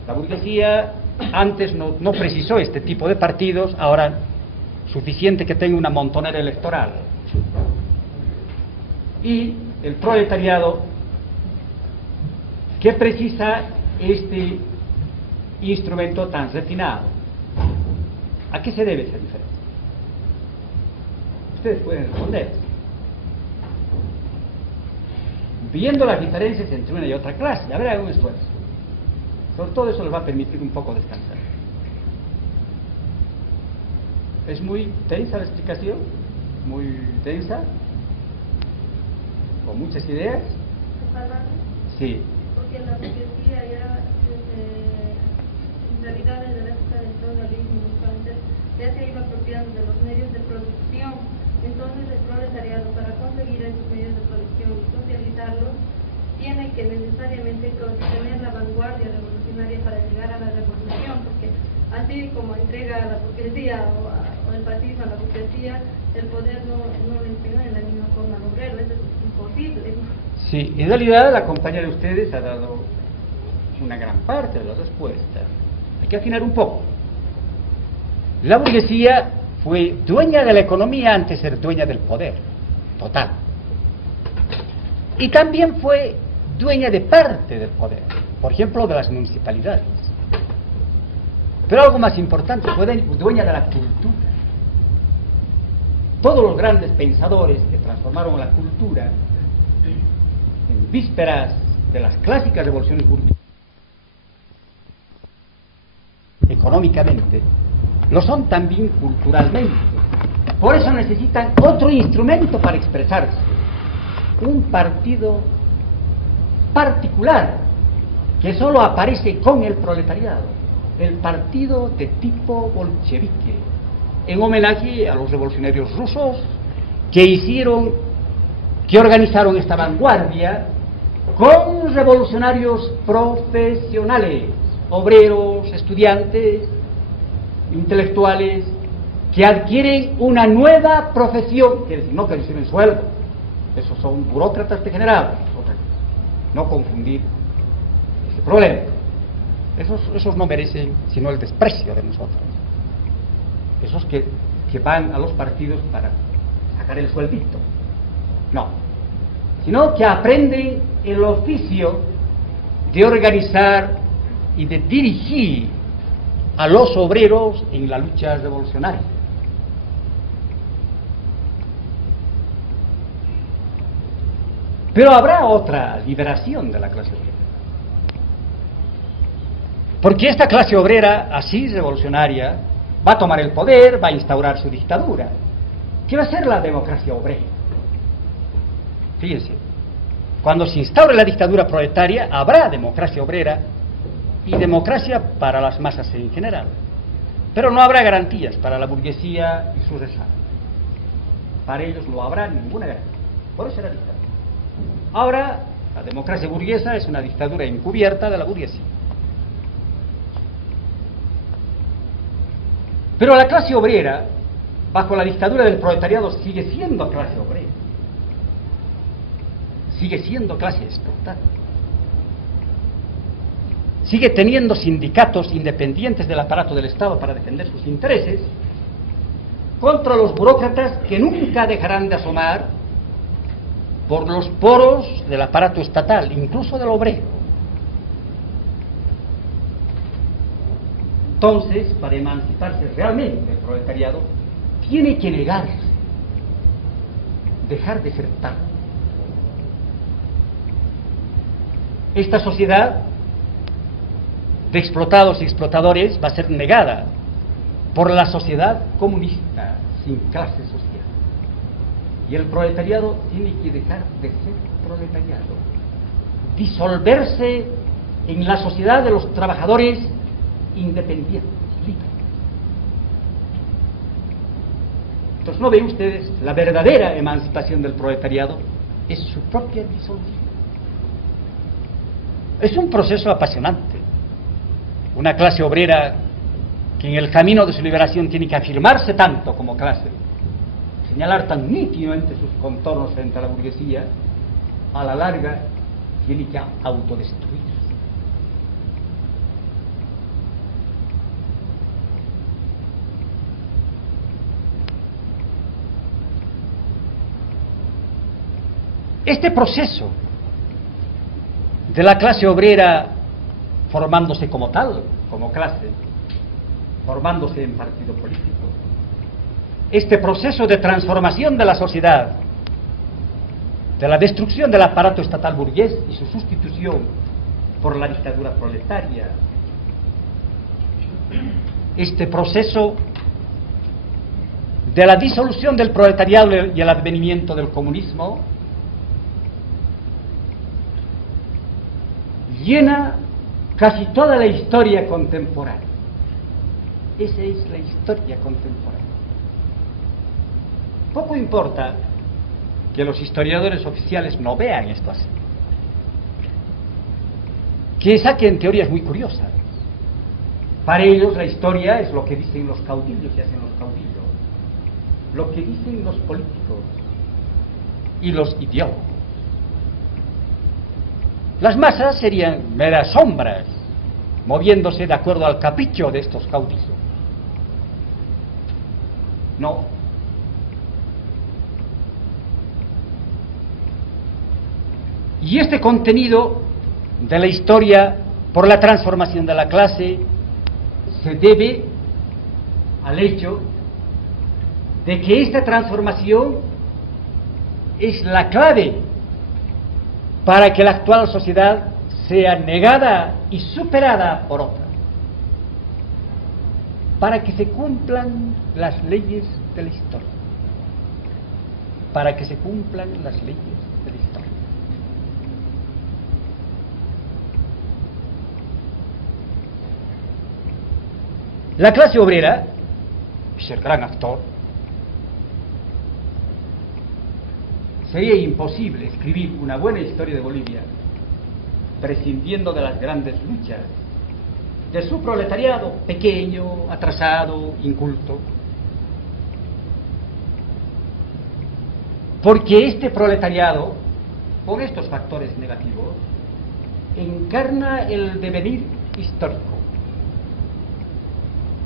La burguesía antes no precisó este tipo de partidos, ahora suficiente que tenga una montonera electoral. Y el proletariado, que precisa este instrumento tan refinado. ¿A qué se debe esa diferencia? Ustedes pueden responder. Viendo las diferencias entre una y otra clase, habrá algún esfuerzo. Sobre todo eso les va a permitir un poco descansar. Es muy tensa la explicación, muy tensa, con muchas ideas. Sí. Porque la burguesía ya, en realidad desde la época del feudalismo, ya se iba apropiando de los medios de producción. Entonces el proletariado, para conseguir esos medios de producción y socializarlos, tiene que necesariamente tener la vanguardia revolucionaria para llegar a la revolución, porque así como entrega a la burguesía o el fascismo a la burguesía, el poder no lo entrega en la misma forma al obrero. Eso es imposible. Sí, en realidad la compañía de ustedes ha dado una gran parte de la respuesta. Hay que afinar un poco. La burguesía fue dueña de la economía antes de ser dueña del poder total. Y también fue dueña de parte del poder, por ejemplo, de las municipalidades. Pero algo más importante, fue dueña de la cultura. Todos los grandes pensadores que transformaron la cultura en vísperas de las clásicas revoluciones burguesas, económicamente, lo son también culturalmente. Por eso necesitan otro instrumento para expresarse, un partido particular que solo aparece con el proletariado, el partido de tipo bolchevique, en homenaje a los revolucionarios rusos que organizaron esta vanguardia con revolucionarios profesionales, obreros, estudiantes, intelectuales, que adquieren una nueva profesión, no que reciben sueldo, esos son burócratas degenerados, otra cosa. No confundir ese problema. Esos no merecen sino el desprecio de nosotros. Esos que van a los partidos para sacar el sueldito. No. Sino que aprenden el oficio de organizar y de dirigir a los obreros en la lucha revolucionaria. Pero habrá otra liberación de la clase obrera. Porque esta clase obrera, así revolucionaria, va a tomar el poder, va a instaurar su dictadura, que va a ser la democracia obrera. Fíjense, cuando se instaure la dictadura proletaria, habrá democracia obrera y democracia para las masas en general. Pero no habrá garantías para la burguesía y sus rezados. Para ellos no habrá ninguna garantía. Por eso era dictadura. Ahora, la democracia burguesa es una dictadura encubierta de la burguesía. Pero la clase obrera, bajo la dictadura del proletariado, sigue siendo clase obrera. Sigue siendo clase explotada. Sigue teniendo sindicatos independientes del aparato del Estado para defender sus intereses contra los burócratas que nunca dejarán de asomar por los poros del aparato estatal, incluso del obrero. Entonces, para emanciparse realmente el proletariado, tiene que negarse, dejar de ser tal. Esta sociedad de explotados y explotadores va a ser negada por la sociedad comunista sin clase social. Y el proletariado tiene que dejar de ser proletariado, disolverse en la sociedad de los trabajadores independientes, libres. Entonces, ¿no ven ustedes? La verdadera emancipación del proletariado es su propia disolución. Es un proceso apasionante. Una clase obrera que en el camino de su liberación tiene que afirmarse tanto como clase, señalar tan nítidamente sus contornos frente a la burguesía, a la larga tiene que autodestruirse. Este proceso de la clase obrera formándose como tal, como clase, formándose en partido político, este proceso de transformación de la sociedad, de la destrucción del aparato estatal burgués y su sustitución por la dictadura proletaria, este proceso de la disolución del proletariado y el advenimiento del comunismo, llena casi toda la historia contemporánea. Esa es la historia contemporánea. Poco importa que los historiadores oficiales no vean esto así, que saquen teorías muy curiosas. Para ellos la historia es lo que dicen los caudillos y hacen los caudillos, lo que dicen los políticos y los ideólogos. Las masas serían meras sombras, moviéndose de acuerdo al capricho de estos caudillos. No. Y este contenido de la historia por la transformación de la clase se debe al hecho de que esta transformación es la clave para que la actual sociedad sea negada y superada por otra, para que se cumplan las leyes de la historia, para que se cumplan las leyes de la historia. La clase obrera es el gran actor. Sería imposible escribir una buena historia de Bolivia prescindiendo de las grandes luchas de su proletariado pequeño, atrasado, inculto. Porque este proletariado, por estos factores negativos, encarna el devenir histórico.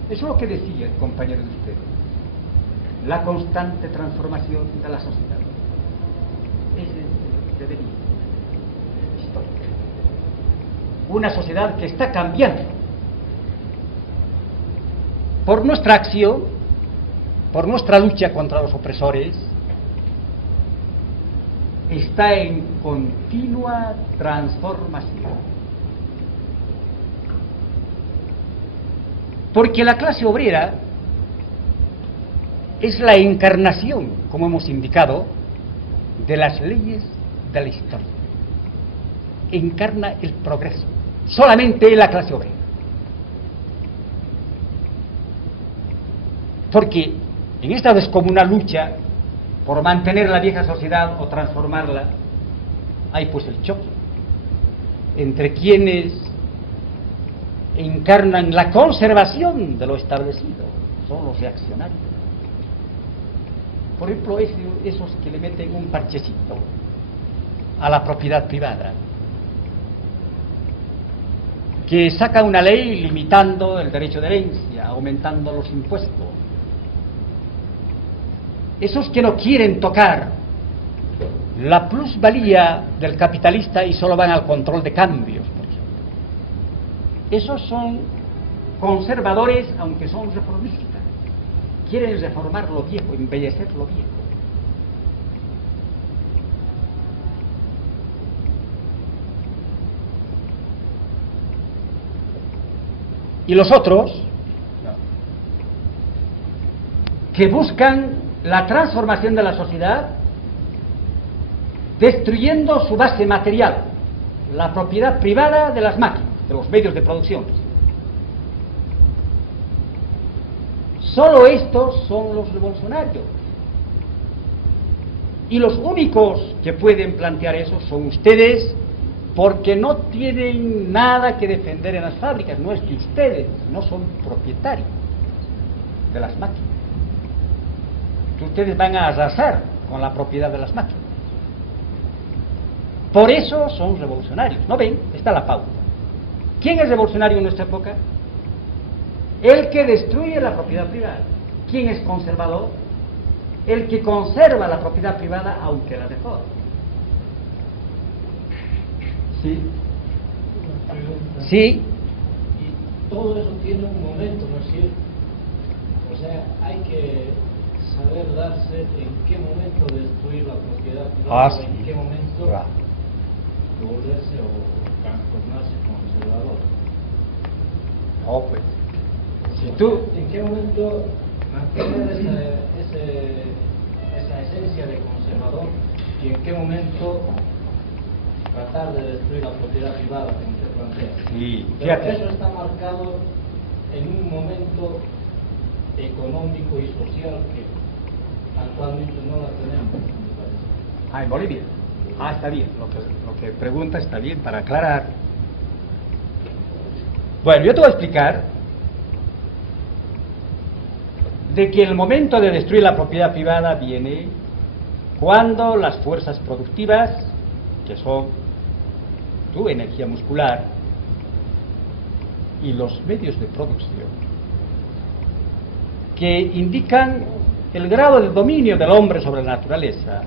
Eso es lo que decía el compañero de ustedes, la constante transformación de la sociedad. Es el devenir histórico. Una sociedad que está cambiando. Por nuestra acción, por nuestra lucha contra los opresores, está en continua transformación. Porque la clase obrera es la encarnación, como hemos indicado, de las leyes de la historia. Encarna el progreso. Solamente la clase obrera. Porque en esta descomunal lucha por mantener la vieja sociedad o transformarla, hay pues el choque entre quienes encarnan la conservación de lo establecido, son los reaccionarios. Por ejemplo, esos que le meten un parchecito a la propiedad privada, que saca una ley limitando el derecho de herencia, aumentando los impuestos. Esos que no quieren tocar la plusvalía del capitalista y solo van al control de cambios, por ejemplo. Esos son conservadores, aunque son reformistas. Quieren reformar lo viejo, embellecer lo viejo. Y los otros, que buscan la transformación de la sociedad destruyendo su base material, la propiedad privada de las máquinas, de los medios de producción. Solo estos son los revolucionarios. Y los únicos que pueden plantear eso son ustedes, porque no tienen nada que defender en las fábricas. No es que ustedes no son propietarios de las máquinas. Ustedes van a arrasar con la propiedad de las máquinas. Por eso son revolucionarios. ¿No ven? Está la pauta. ¿Quién es revolucionario en nuestra época? El que destruye la propiedad privada. ¿Quién es conservador? El que conserva la propiedad privada aunque la deforme. ¿Sí? Una pregunta. Sí. Y todo eso tiene un momento, ¿no es cierto? O sea, hay que saber darse en qué momento destruir la propiedad privada, Sí. en qué momento Claro. volverse o transformarse conservador. Oh, pues. Si tú... ¿En qué momento mantener esa esencia de conservador y en qué momento tratar de destruir la propiedad privada, como usted plantea? Sí, Pero fíjate. eso está marcado en un momento económico y social que actualmente no la tenemos, me parece. En Bolivia. Está bien. Lo que pregunta está bien para aclarar. Bueno, yo te voy a explicar de que el momento de destruir la propiedad privada viene cuando las fuerzas productivas, que son tu energía muscular y los medios de producción que indican el grado de dominio del hombre sobre la naturaleza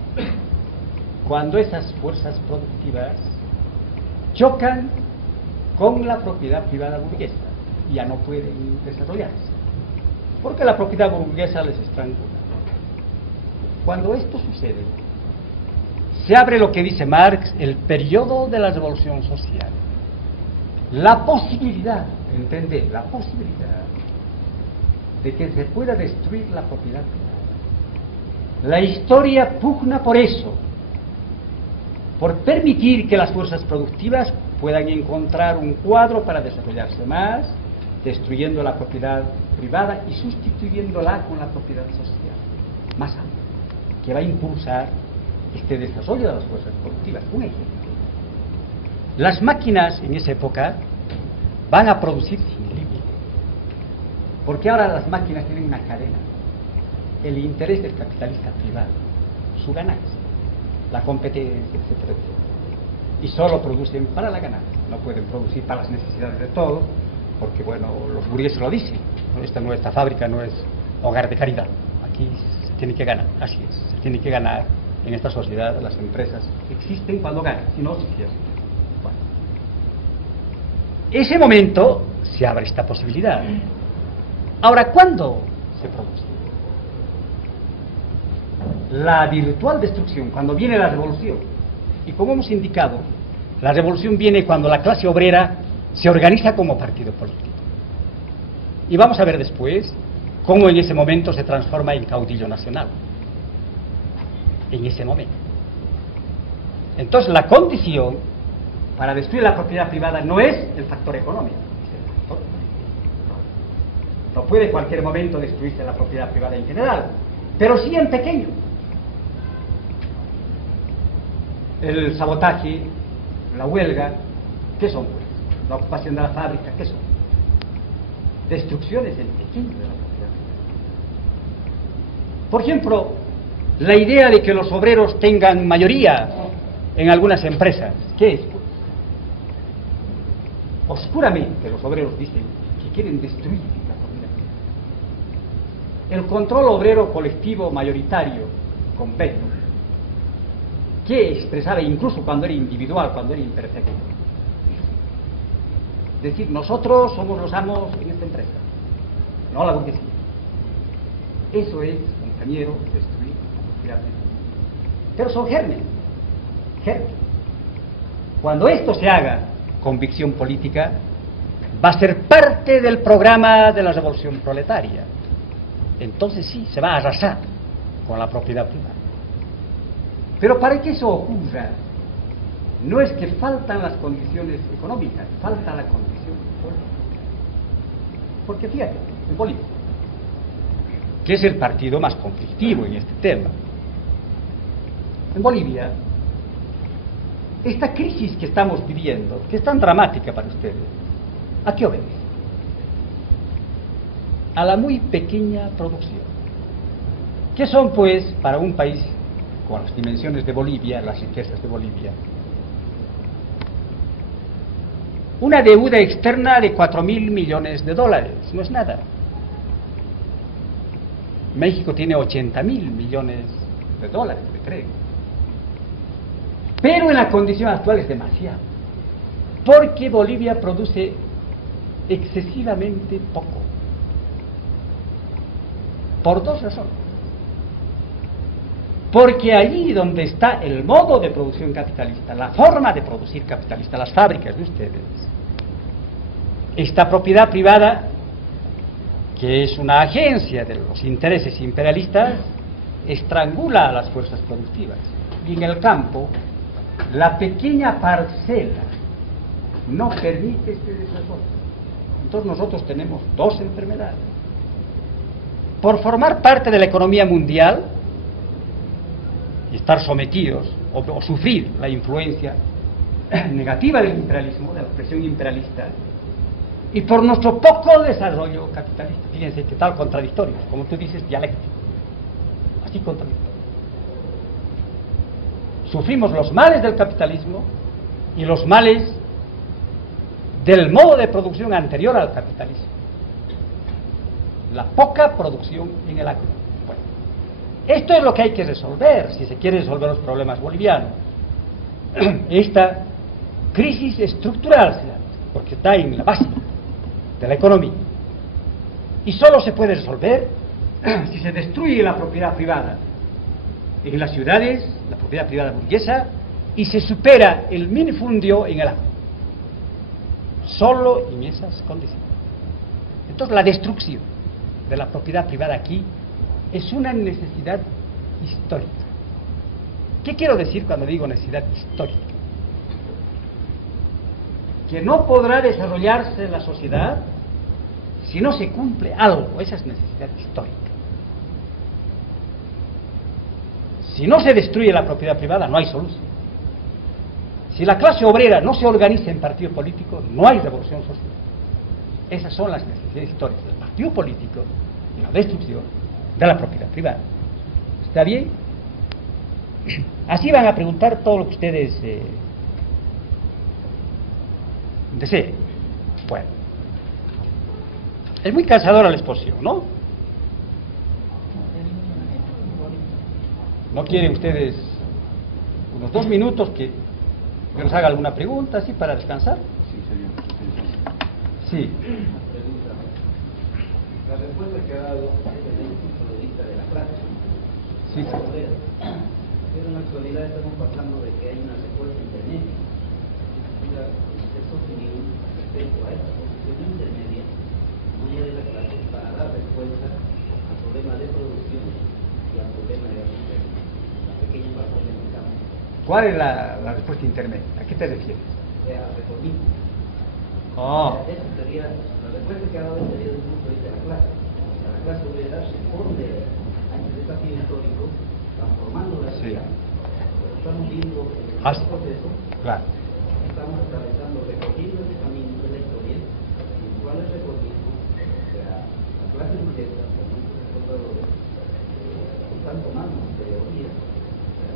cuando esas fuerzas productivas chocan con la propiedad privada burguesa, ya no pueden desarrollarse, porque la propiedad burguesa les estrangula. Cuando esto sucede, se abre lo que dice Marx, el periodo de la revolución social. La posibilidad, entender, la posibilidad de que se pueda destruir la propiedad privada. La historia pugna por eso, por permitir que las fuerzas productivas puedan encontrar un cuadro para desarrollarse más, destruyendo la propiedad privada y sustituyéndola con la propiedad social más amplia, que va a impulsar este desarrollo de las fuerzas productivas. Un ejemplo: las máquinas en esa época van a producir sin límite, porque ahora las máquinas tienen una cadena: el interés del capitalista privado, su ganancia, la competencia, etcétera, etcétera, y solo producen para la ganancia, no pueden producir para las necesidades de todos, porque bueno, los burgueses lo dicen, ¿no? Esta fábrica no es hogar de caridad, aquí se tiene que ganar, así es, se tiene que ganar. En esta sociedad las empresas existen cuando ganan, si no, se cierran. Bueno, ese momento se abre esta posibilidad. Ahora, ¿cuándo se produce? La virtual destrucción, cuando viene la revolución. Y como hemos indicado, la revolución viene cuando la clase obrera se organiza como partido político. Y vamos a ver después cómo en ese momento se transforma en caudillo nacional. En ese momento. Entonces, la condición para destruir la propiedad privada no es el factor económico, es el factor político. No puede en cualquier momento destruirse la propiedad privada en general, pero sí en pequeño. El sabotaje, la huelga, ¿qué son? Pues la ocupación de la fábrica, ¿qué son? Destrucciones en pequeño de la propiedad privada. Por ejemplo, la idea de que los obreros tengan mayoría en algunas empresas, ¿qué es? Pues, oscuramente los obreros dicen que quieren destruir la propiedad privada. El control obrero colectivo mayoritario, completo, que expresaba incluso cuando era individual, cuando era imperfecto. Es decir, nosotros somos los amos en esta empresa, no la burguesía. Eso es, compañero, destruir la propiedad privada. Pero son gérmenes. Cuando esto se haga con convicción política, va a ser parte del programa de la revolución proletaria. Entonces sí, se va a arrasar con la propiedad privada. Pero para que eso ocurra, no es que faltan las condiciones económicas, falta la condición política. Porque fíjate, en Bolivia, que es el partido más conflictivo en este tema, en Bolivia, esta crisis que estamos viviendo, que es tan dramática para ustedes, ¿a qué obedece? A la muy pequeña producción. ¿Qué son, pues, para un país con las dimensiones de Bolivia, las riquezas de Bolivia? Una deuda externa de 4.000 millones de dólares, no es nada. México tiene 80.000 millones de dólares, creo. Pero en la condición actual es demasiado, porque Bolivia produce excesivamente poco, por dos razones. Porque allí donde está el modo de producción capitalista, la forma de producir capitalista, las fábricas de ustedes, esta propiedad privada, que es una agencia de los intereses imperialistas, estrangula a las fuerzas productivas. Y en el campo, la pequeña parcela no permite este desarrollo. Entonces nosotros tenemos dos enfermedades. Por formar parte de la economía mundial y estar sometidos o sufrir la influencia negativa del imperialismo, de la presión imperialista, y por nuestro poco desarrollo capitalista. Fíjense qué tal contradictorio, como tú dices, dialéctico, así contradictorio. Sufrimos los males del capitalismo y los males del modo de producción anterior al capitalismo. La poca producción en el agro. Bueno, esto es lo que hay que resolver si se quiere resolver los problemas bolivianos. Esta crisis estructural, porque está en la base de la economía. Y solo se puede resolver si se destruye la propiedad privada en las ciudades, la propiedad privada burguesa, y se supera el minifundio en el agro. Solo en esas condiciones. Entonces, la destrucción de la propiedad privada aquí es una necesidad histórica. ¿Qué quiero decir cuando digo necesidad histórica? Que no podrá desarrollarse la sociedad si no se cumple algo. Esa es necesidad histórica. Si no se destruye la propiedad privada, no hay solución. Si la clase obrera no se organiza en partido político, no hay revolución social. Esas son las necesidades históricas del partido político y la destrucción de la propiedad privada. ¿Está bien? Así van a preguntar todo lo que ustedes deseen. Bueno, es muy cansadora la exposición, ¿no? ¿No quieren ustedes unos 2 minutos que les haga alguna pregunta así para descansar? Sí, señor. Sí. La respuesta que ha dado es desde el punto de vista de la clase. Sí. Pero en la actualidad estamos pasando de que hay una respuesta intermedia. Usted su opinión respecto a esta posición intermedia, muy de la clase, para dar respuesta al problema de producción y al problema de la pequeña parcela en el campo. ¿Cuál es la respuesta intermedia? ¿A qué te refieres? Al reformismo. Oh. Esa sería, la respuesta que ha dado sería desde el punto de vista de la clase. La clase obrera responde a este desafío histórico, transformando la sociedad. Pero estamos viendo en el proceso, claro. estamos atravesando, recorriendo este camino de la historia, en el cual el reformismo, o sea, la clase burguesa, con muchos exportadores, están tomando teorías,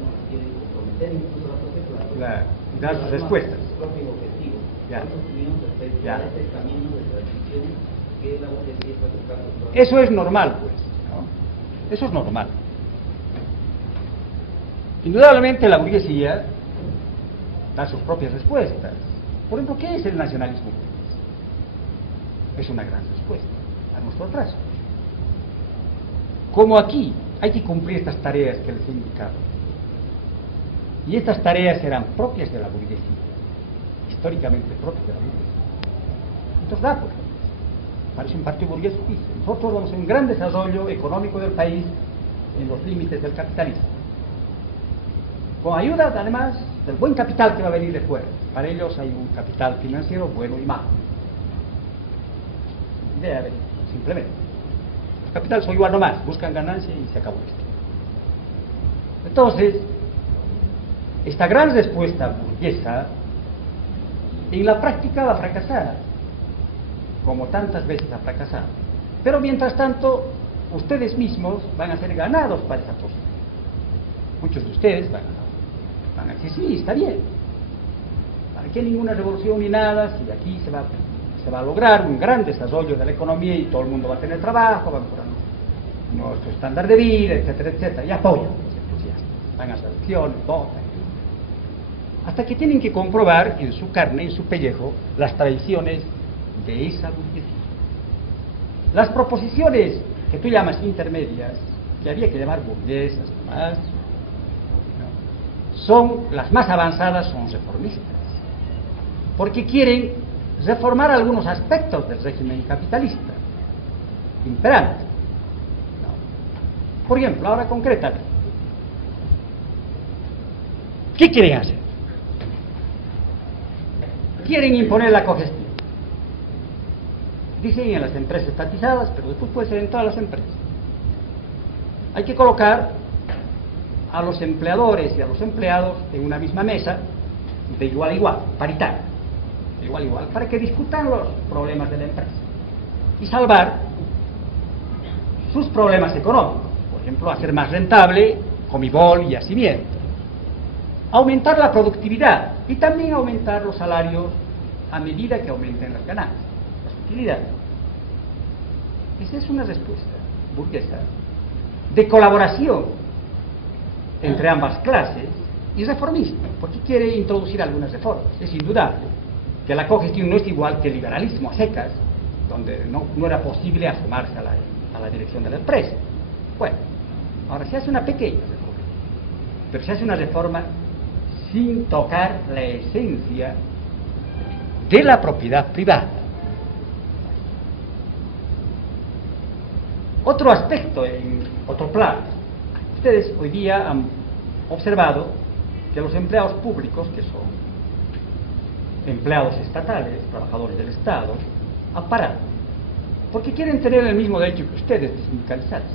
no las quieren comprometer incluso a la propia clase, Dar sus respuestas. su propio objetivo. Ya. Respecto Ya. a este camino de transición que la burguesía está buscando. Eso es normal, pues, ¿no? Eso es normal. Indudablemente la burguesía da sus propias respuestas. Por ejemplo, ¿qué es el nacionalismo burgués? Es una gran respuesta a nuestro atraso. Como aquí hay que cumplir estas tareas que les he indicado, y estas tareas eran propias de la burguesía, históricamente propias de la burguesía. Entonces da, pues, parece un partido burgués, dice, nosotros vamos a un gran desarrollo económico del país en los límites del capitalismo, con ayuda además del buen capital que va a venir de fuera. Para ellos hay un capital financiero bueno y malo. Idea, simplemente. Los capitales son igual nomás, buscan ganancia y se acabó esto. Entonces, esta gran respuesta burguesa en la práctica va a fracasar, como tantas veces ha fracasado. Pero mientras tanto, ustedes mismos van a ser ganados para esa posición. Muchos de ustedes van a decir, sí, está bien. ¿Para qué ninguna revolución ni nada? Si aquí se va a lograr un gran desarrollo de la economía y todo el mundo va a tener trabajo, va a mejorar nuestro estándar de vida, etcétera, etcétera. Y apoyan, van a hacer elecciones, votan. Hasta que tienen que comprobar en su carne, en su pellejo, las tradiciones de esa burguesía. Las proposiciones que tú llamas intermedias, que había que llamar burguesas, más, son las más avanzadas, son reformistas, porque quieren reformar algunos aspectos del régimen capitalista imperante. Por ejemplo, ahora concretamente, ¿qué quieren hacer? Quieren imponer la cogestión. Dicen en las empresas estatizadas, pero después puede ser en todas las empresas. Hay que colocar a los empleadores y a los empleados en una misma mesa, de igual a igual, paritaria, de igual a igual, para que discutan los problemas de la empresa y salvar sus problemas económicos. Por ejemplo, hacer más rentable Comibol y Yacimiento, aumentar la productividad y también aumentar los salarios a medida que aumenten las ganancias, las utilidades. Esa es una respuesta burguesa de colaboración entre ambas clases y reformista, porque quiere introducir algunas reformas. Es indudable que la cogestión no es igual que el liberalismo a secas, donde no era posible asomarse a la dirección de la empresa. Bueno, ahora se hace una pequeña reforma, pero se hace una reforma sin tocar la esencia de la propiedad privada. Otro aspecto, en otro plano, ustedes hoy día han observado que los empleados públicos, que son empleados estatales, trabajadores del Estado, han parado, porque quieren tener el mismo derecho que ustedes de sindicalizarse.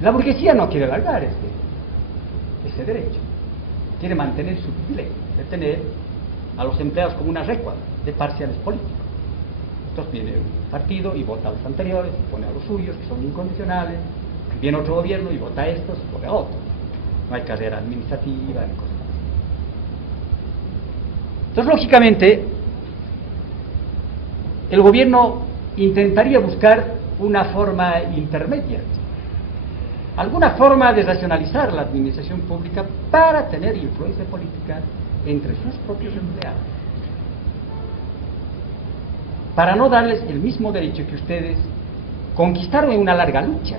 La burguesía no quiere largar ese derecho, quiere mantener su privilegio de tener a los empleados como una recua de parciales políticos. Entonces viene un partido y vota a los anteriores y pone a los suyos, que son incondicionales, viene otro gobierno y vota a estos y pone a otros. No hay carrera administrativa ni cosas así. Entonces, lógicamente, el gobierno intentaría buscar una forma intermedia, alguna forma de racionalizar la administración pública para tener influencia política entre sus propios empleados, para no darles el mismo derecho que ustedes conquistaron en una larga lucha,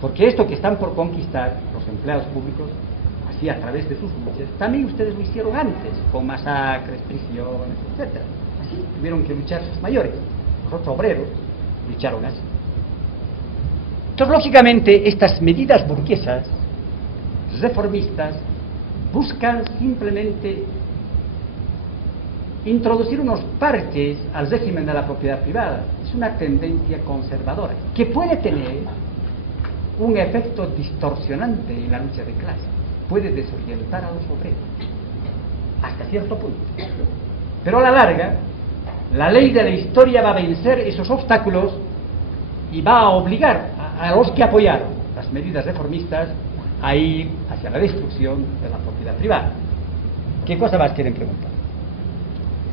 porque esto que están por conquistar los empleados públicos, así a través de sus luchas, también ustedes lo hicieron antes, con masacres, prisiones, etc. Así tuvieron que luchar sus mayores, los otros obreros lucharon así. Entonces, lógicamente, estas medidas burguesas, reformistas, buscan simplemente introducir unos parches al régimen de la propiedad privada. Es una tendencia conservadora que puede tener un efecto distorsionante en la lucha de clases, puede desorientar a los obreros hasta cierto punto, pero a la larga la ley de la historia va a vencer esos obstáculos y va a obligar a los que apoyaron las medidas reformistas a ir hacia la destrucción de la propiedad privada. ¿Qué cosa más quieren preguntar?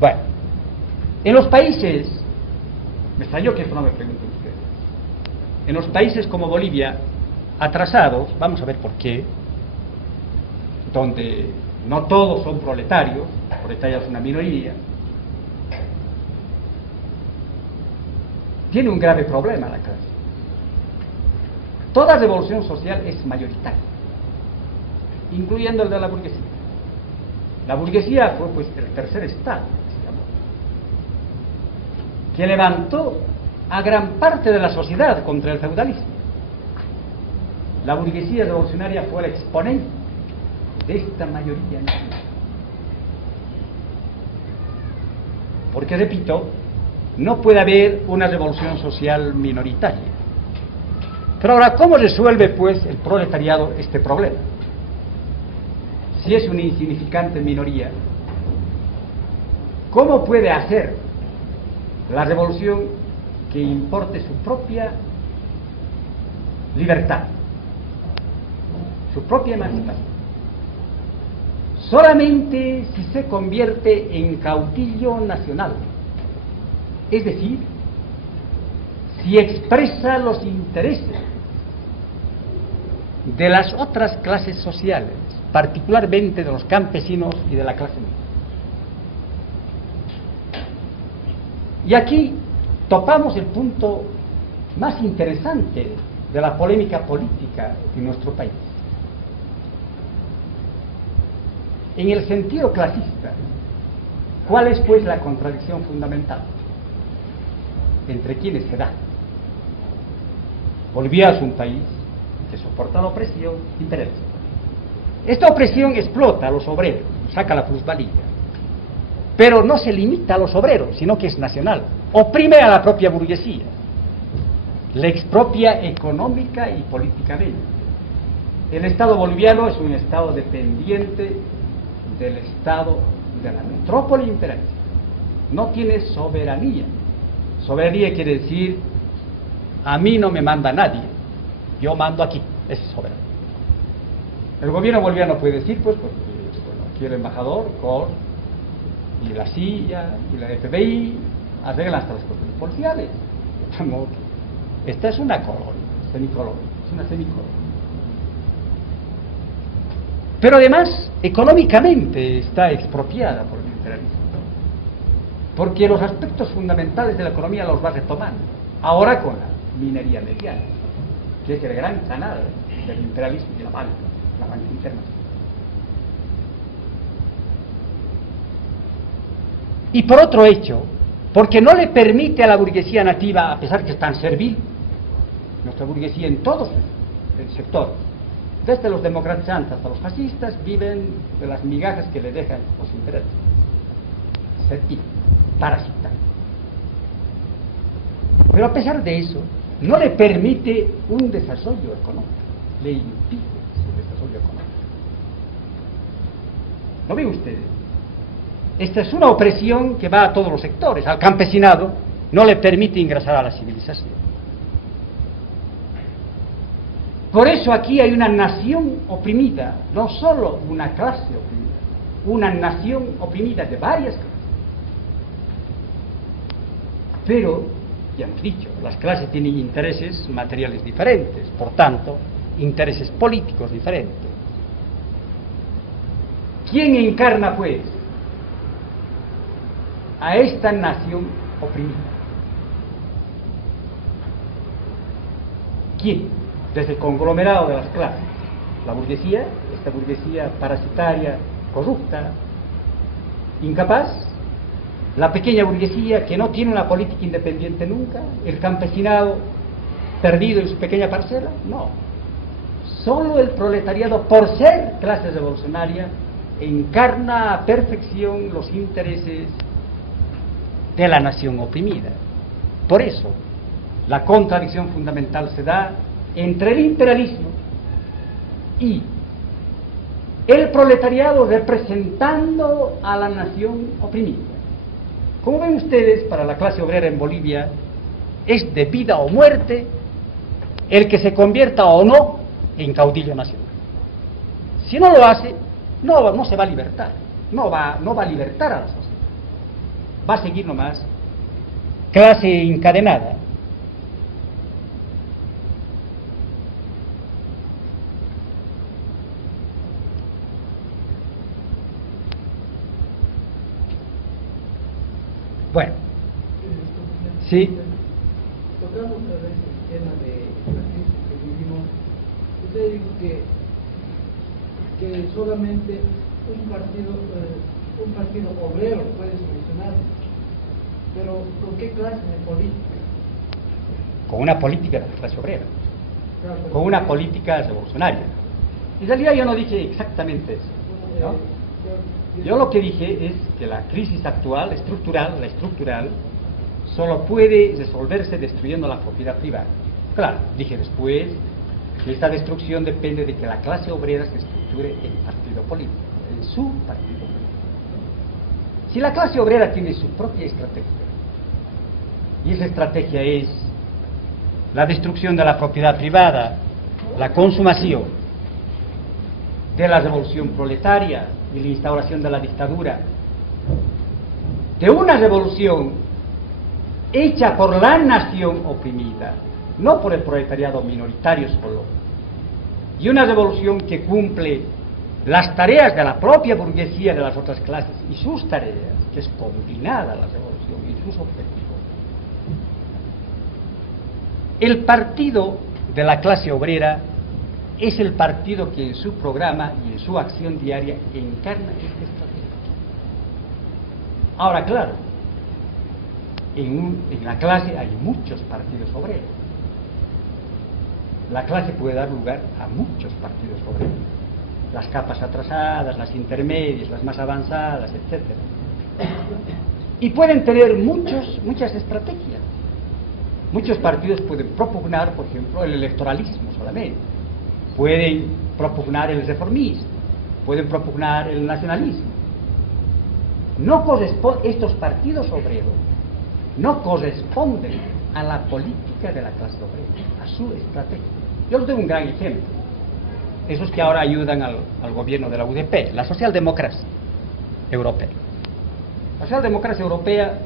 Bueno, en los países, me extrañó que eso no me pregunten ustedes, en los países como Bolivia, atrasados, vamos a ver por qué, donde no todos son proletarios es una minoría, tiene un grave problema la clase. Toda revolución social es mayoritaria, incluyendo el de la burguesía. La burguesía fue pues el tercer estado, que levantó a gran parte de la sociedad contra el feudalismo. La burguesía revolucionaria fue el exponente de esta mayoría nacional. Porque, repito, no puede haber una revolución social minoritaria. Pero ahora, ¿cómo resuelve pues el proletariado este problema? Si es una insignificante minoría, ¿cómo puede hacer la revolución que importe su propia libertad, su propia emancipación? Solamente si se convierte en caudillo nacional, es decir, si expresa los intereses de las otras clases sociales, particularmente de los campesinos y de la clase media. Y aquí topamos el punto más interesante de la polémica política en nuestro país. En el sentido clasista, ¿cuál es pues la contradicción fundamental entre quienes se da? Bolivia es un país que soporta la opresión imperialista. Esta opresión explota a los obreros, saca la plusvalía, pero no se limita a los obreros, sino que es nacional. Oprime a la propia burguesía, le expropia económica y políticamente. El Estado boliviano es un Estado dependiente del Estado de la metrópoli imperialista. No tiene soberanía. Soberanía quiere decir, a mí no me manda nadie, yo mando aquí, es soberano. El gobierno boliviano puede decir, pues, porque bueno, aquí el embajador, con y la CIA y la FBI arreglan hasta las cuestiones policiales. Esta es una colonia, semicolonia, es una semicolonia. Pero además, económicamente está expropiada por el imperialismo, porque los aspectos fundamentales de la economía los va retomando, ahora con la minería mediana, que es el gran canal del imperialismo y la banca internacional. Y por otro hecho, porque no le permite a la burguesía nativa, a pesar que es tan servil, nuestra burguesía en todos el sector, desde los democratizantes hasta los fascistas, viven de las migajas que le dejan los intereses, servil, parasitar. Pero a pesar de eso, no le permite un desarrollo económico, le impide el desarrollo económico. ¿Lo ven ustedes? Esta es una opresión que va a todos los sectores. Al campesinado no le permite ingresar a la civilización. Por eso aquí hay una nación oprimida, no solo una clase oprimida, una nación oprimida de varias clases. Pero, ya hemos dicho, las clases tienen intereses materiales diferentes, por tanto, intereses políticos diferentes. ¿Quién encarna, pues, a esta nación oprimida? ¿Quién? Desde el conglomerado de las clases, la burguesía, esta burguesía parasitaria, corrupta, incapaz, la pequeña burguesía que no tiene una política independiente nunca, el campesinado perdido en su pequeña parcela, no. Solo el proletariado, por ser clase revolucionaria, encarna a perfección los intereses de la nación oprimida. Por eso, la contradicción fundamental se da entre el imperialismo y el proletariado representando a la nación oprimida. Como ven ustedes, para la clase obrera en Bolivia es de vida o muerte el que se convierta o no en caudillo nacional. Si no lo hace, no se va a libertar, no va a libertar a la sociedad, va a seguir nomás clase encadenada. Bueno, sí. Tocando otra vez el tema de la crisis que vivimos, usted dijo que solamente un partido obrero puede solucionar, pero ¿con qué clase de política? Con una política de la clase obrera, Claro, con una política revolucionaria. En realidad yo no dije exactamente eso, ¿no? Yo lo que dije es que la crisis actual, la estructural, solo puede resolverse destruyendo la propiedad privada. Claro, dije después que esta destrucción depende de que la clase obrera se estructure en partido político, en su partido político. Si la clase obrera tiene su propia estrategia, y esa estrategia es la destrucción de la propiedad privada, la consumación de la revolución proletaria y la instauración de la dictadura, de una revolución hecha por la nación oprimida, no por el proletariado minoritario solo, y una revolución que cumple las tareas de la propia burguesía de las otras clases y sus tareas, que es combinada la revolución y sus objetivos. El partido de la clase obrera es el partido que en su programa y en su acción diaria encarna esta estrategia. Ahora, claro, en la clase hay muchos partidos obreros. La clase puede dar lugar a muchos partidos obreros. Las capas atrasadas, las intermedias, las más avanzadas, etc. Y pueden tener muchas estrategias. Muchos partidos pueden propugnar, por ejemplo, el electoralismo solamente. Pueden propugnar el reformismo, pueden propugnar el nacionalismo. Estos partidos obreros no corresponden a la política de la clase obrera, a su estrategia. Yo les doy un gran ejemplo. Esos que ahora ayudan al gobierno de la UDP, la socialdemocracia europea. La socialdemocracia europea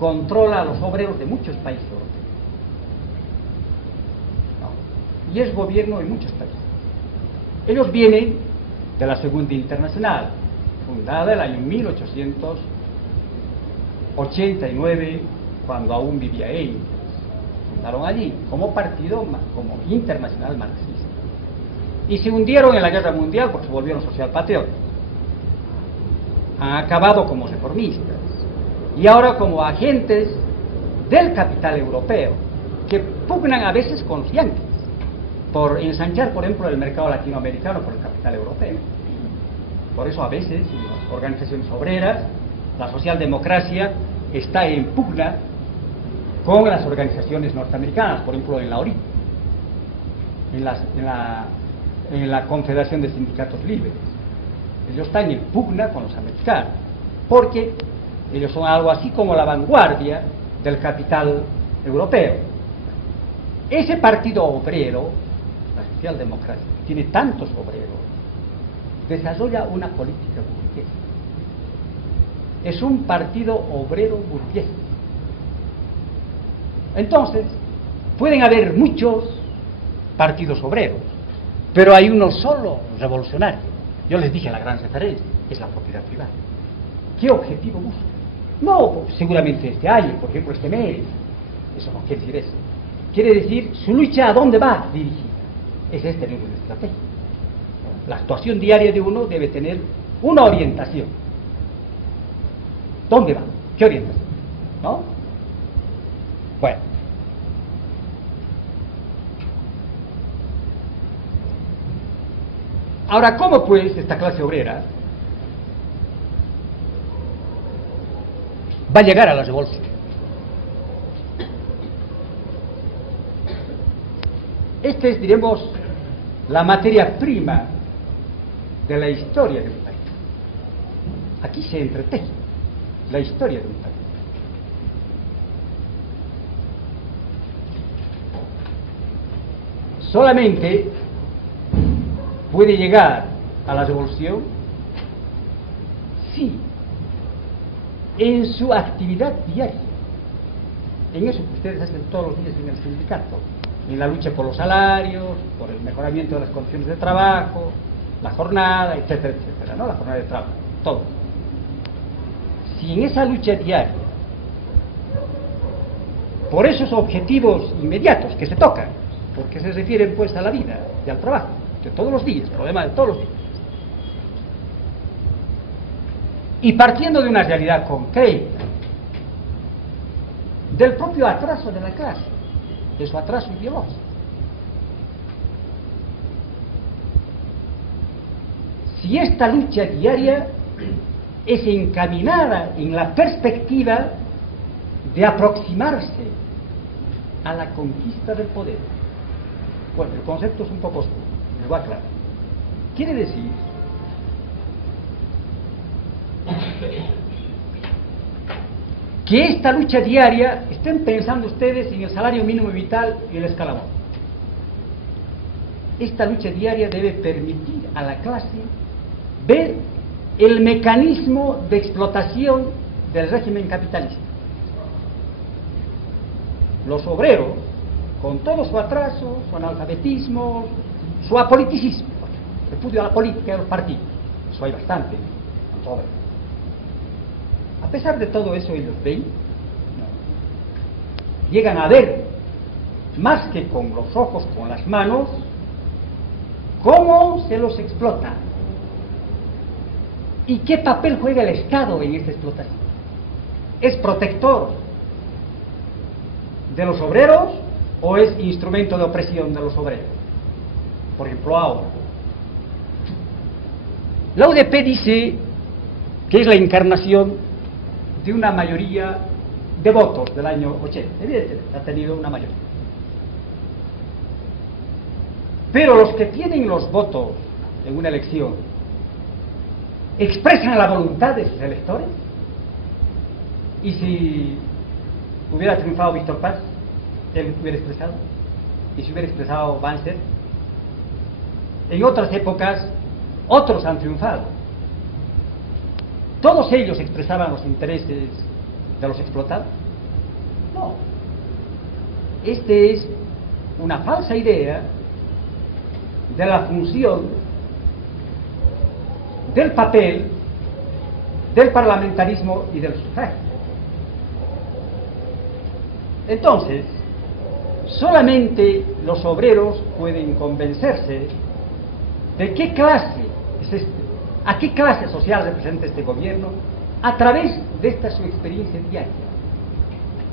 controla a los obreros de muchos países europeos. ¿No? Y es gobierno en muchos países. Ellos vienen de la Segunda Internacional, fundada el año 1889, cuando aún vivía Engels. Fundaron allí como partido, como internacional marxista. Y se hundieron en la Guerra Mundial porque se volvieron socialpatriotas. Han acabado como reformistas y ahora como agentes del capital europeo, que pugnan a veces con los yanquis por ensanchar, por ejemplo, el mercado latinoamericano por el capital europeo. Por eso a veces en las organizaciones obreras la socialdemocracia está en pugna con las organizaciones norteamericanas, por ejemplo en la ORI, en la Confederación de Sindicatos Libres. Ellos están en pugna con los americanos, porque ellos son algo así como la vanguardia del capital europeo. Ese partido obrero, la socialdemocracia, que tiene tantos obreros, desarrolla una política burguesa. Es un partido obrero burgués. Entonces, pueden haber muchos partidos obreros, pero hay uno solo revolucionario. Yo les dije la gran referencia, es la propiedad privada. ¿Qué objetivo busca? No, seguramente este año, por ejemplo este mes. Eso no quiere decir eso. Quiere decir su lucha a dónde va dirigida. Es tener una estrategia. La actuación diaria de uno debe tener una orientación. ¿Dónde va? ¿Qué orientación? ¿No? Bueno. Ahora, ¿cómo pues esta clase obrera va a llegar a la revolución? Esta es, diremos, la materia prima de la historia de un país. Aquí se entreteje la historia de un país. Solamente puede llegar a la revolución si en su actividad diaria, en eso que ustedes hacen todos los días en el sindicato, en la lucha por los salarios, por el mejoramiento de las condiciones de trabajo, la jornada, etcétera, etcétera, ¿no? La jornada de trabajo, todo. Si en esa lucha diaria, por esos objetivos inmediatos que se tocan, porque se refieren pues a la vida y al trabajo, de todos los días, problema de todos los días. Y partiendo de una realidad concreta, del propio atraso de la clase, de su atraso ideológico. Si esta lucha diaria es encaminada en la perspectiva de aproximarse a la conquista del poder. Bueno, el concepto es un poco oscuro, les voy a aclarar. Quiere decir que esta lucha diaria, estén pensando ustedes en el salario mínimo vital y el escalafón. Esta lucha diaria debe permitir a la clase ver el mecanismo de explotación del régimen capitalista. Los obreros, con todo su atraso, su analfabetismo, su apoliticismo, repudio a la política de los partidos, eso hay bastante, ¿no? A pesar de todo eso, ellos ven, llegan a ver, más que con los ojos, con las manos, cómo se los explota y qué papel juega el Estado en esta explotación. ¿Es protector de los obreros o es instrumento de opresión de los obreros? Por ejemplo, ahora la UDP dice que es la encarnación de una mayoría de votos del año 80. Evidentemente, ha tenido una mayoría. Pero los que tienen los votos en una elección expresan la voluntad de sus electores. Y si hubiera triunfado Víctor Paz, él hubiera expresado. Y si hubiera expresado Banzer, en otras épocas otros han triunfado. ¿Todos ellos expresaban los intereses de los explotados? No. Es una falsa idea de la función, del papel, del parlamentarismo y del sufragio. Entonces, solamente los obreros pueden convencerse de qué clase es a qué clase social representa este gobierno a través de esta su experiencia diaria,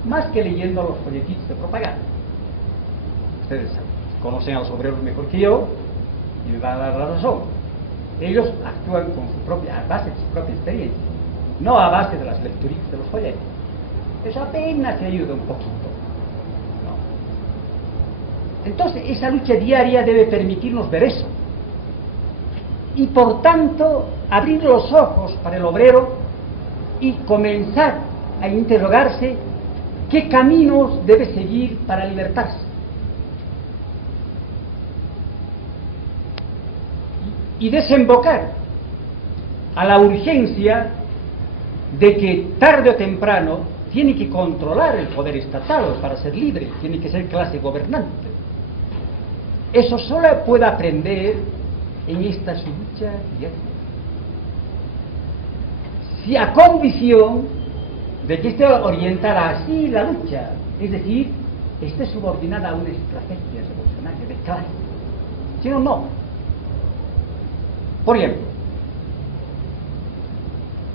más que leyendo los folletitos de propaganda. Ustedes conocen a los obreros mejor que yo y me van a dar la razón. Ellos actúan a base de su propia experiencia, no a base de las lecturitas de los folletos. Eso apenas se ayuda un poquito, ¿no? Entonces, esa lucha diaria debe permitirnos ver eso. Y por tanto, abrir los ojos para el obrero y comenzar a interrogarse qué caminos debe seguir para libertarse. Y desembocar a la urgencia de que tarde o temprano tiene que controlar el poder estatal para ser libre, tiene que ser clase gobernante. Eso solo puede aprender en esta su lucha diaria. Si a condición de que esté orientada así la lucha, es decir, esté subordinada a una estrategia revolucionaria de clase, si no, no. Por ejemplo,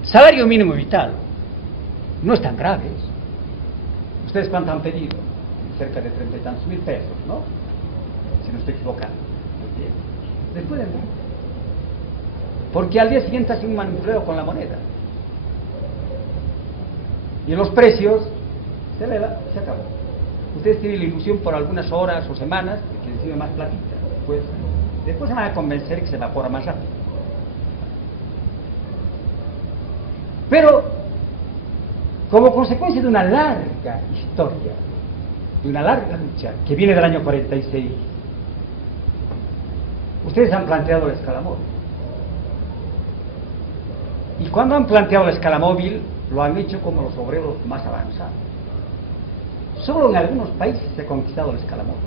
salario mínimo vital no es tan grave. ¿Ustedes cuánto han pedido? Cerca de 30 y tantos mil pesos, ¿no? Si no estoy equivocado. Muy bien. Después del mundo. Porque al día siguiente hace un manipuleo con la moneda. Y los precios se eleva, se acabó. Ustedes tienen la ilusión por algunas horas o semanas de que reciben más platita. Después se van a convencer que se evapora más rápido. Pero, como consecuencia de una larga historia, de una larga lucha que viene del año 46, ustedes han planteado la escala móvil. Y cuando han planteado la escala móvil, lo han hecho como los obreros más avanzados. Solo en algunos países se ha conquistado la escala móvil.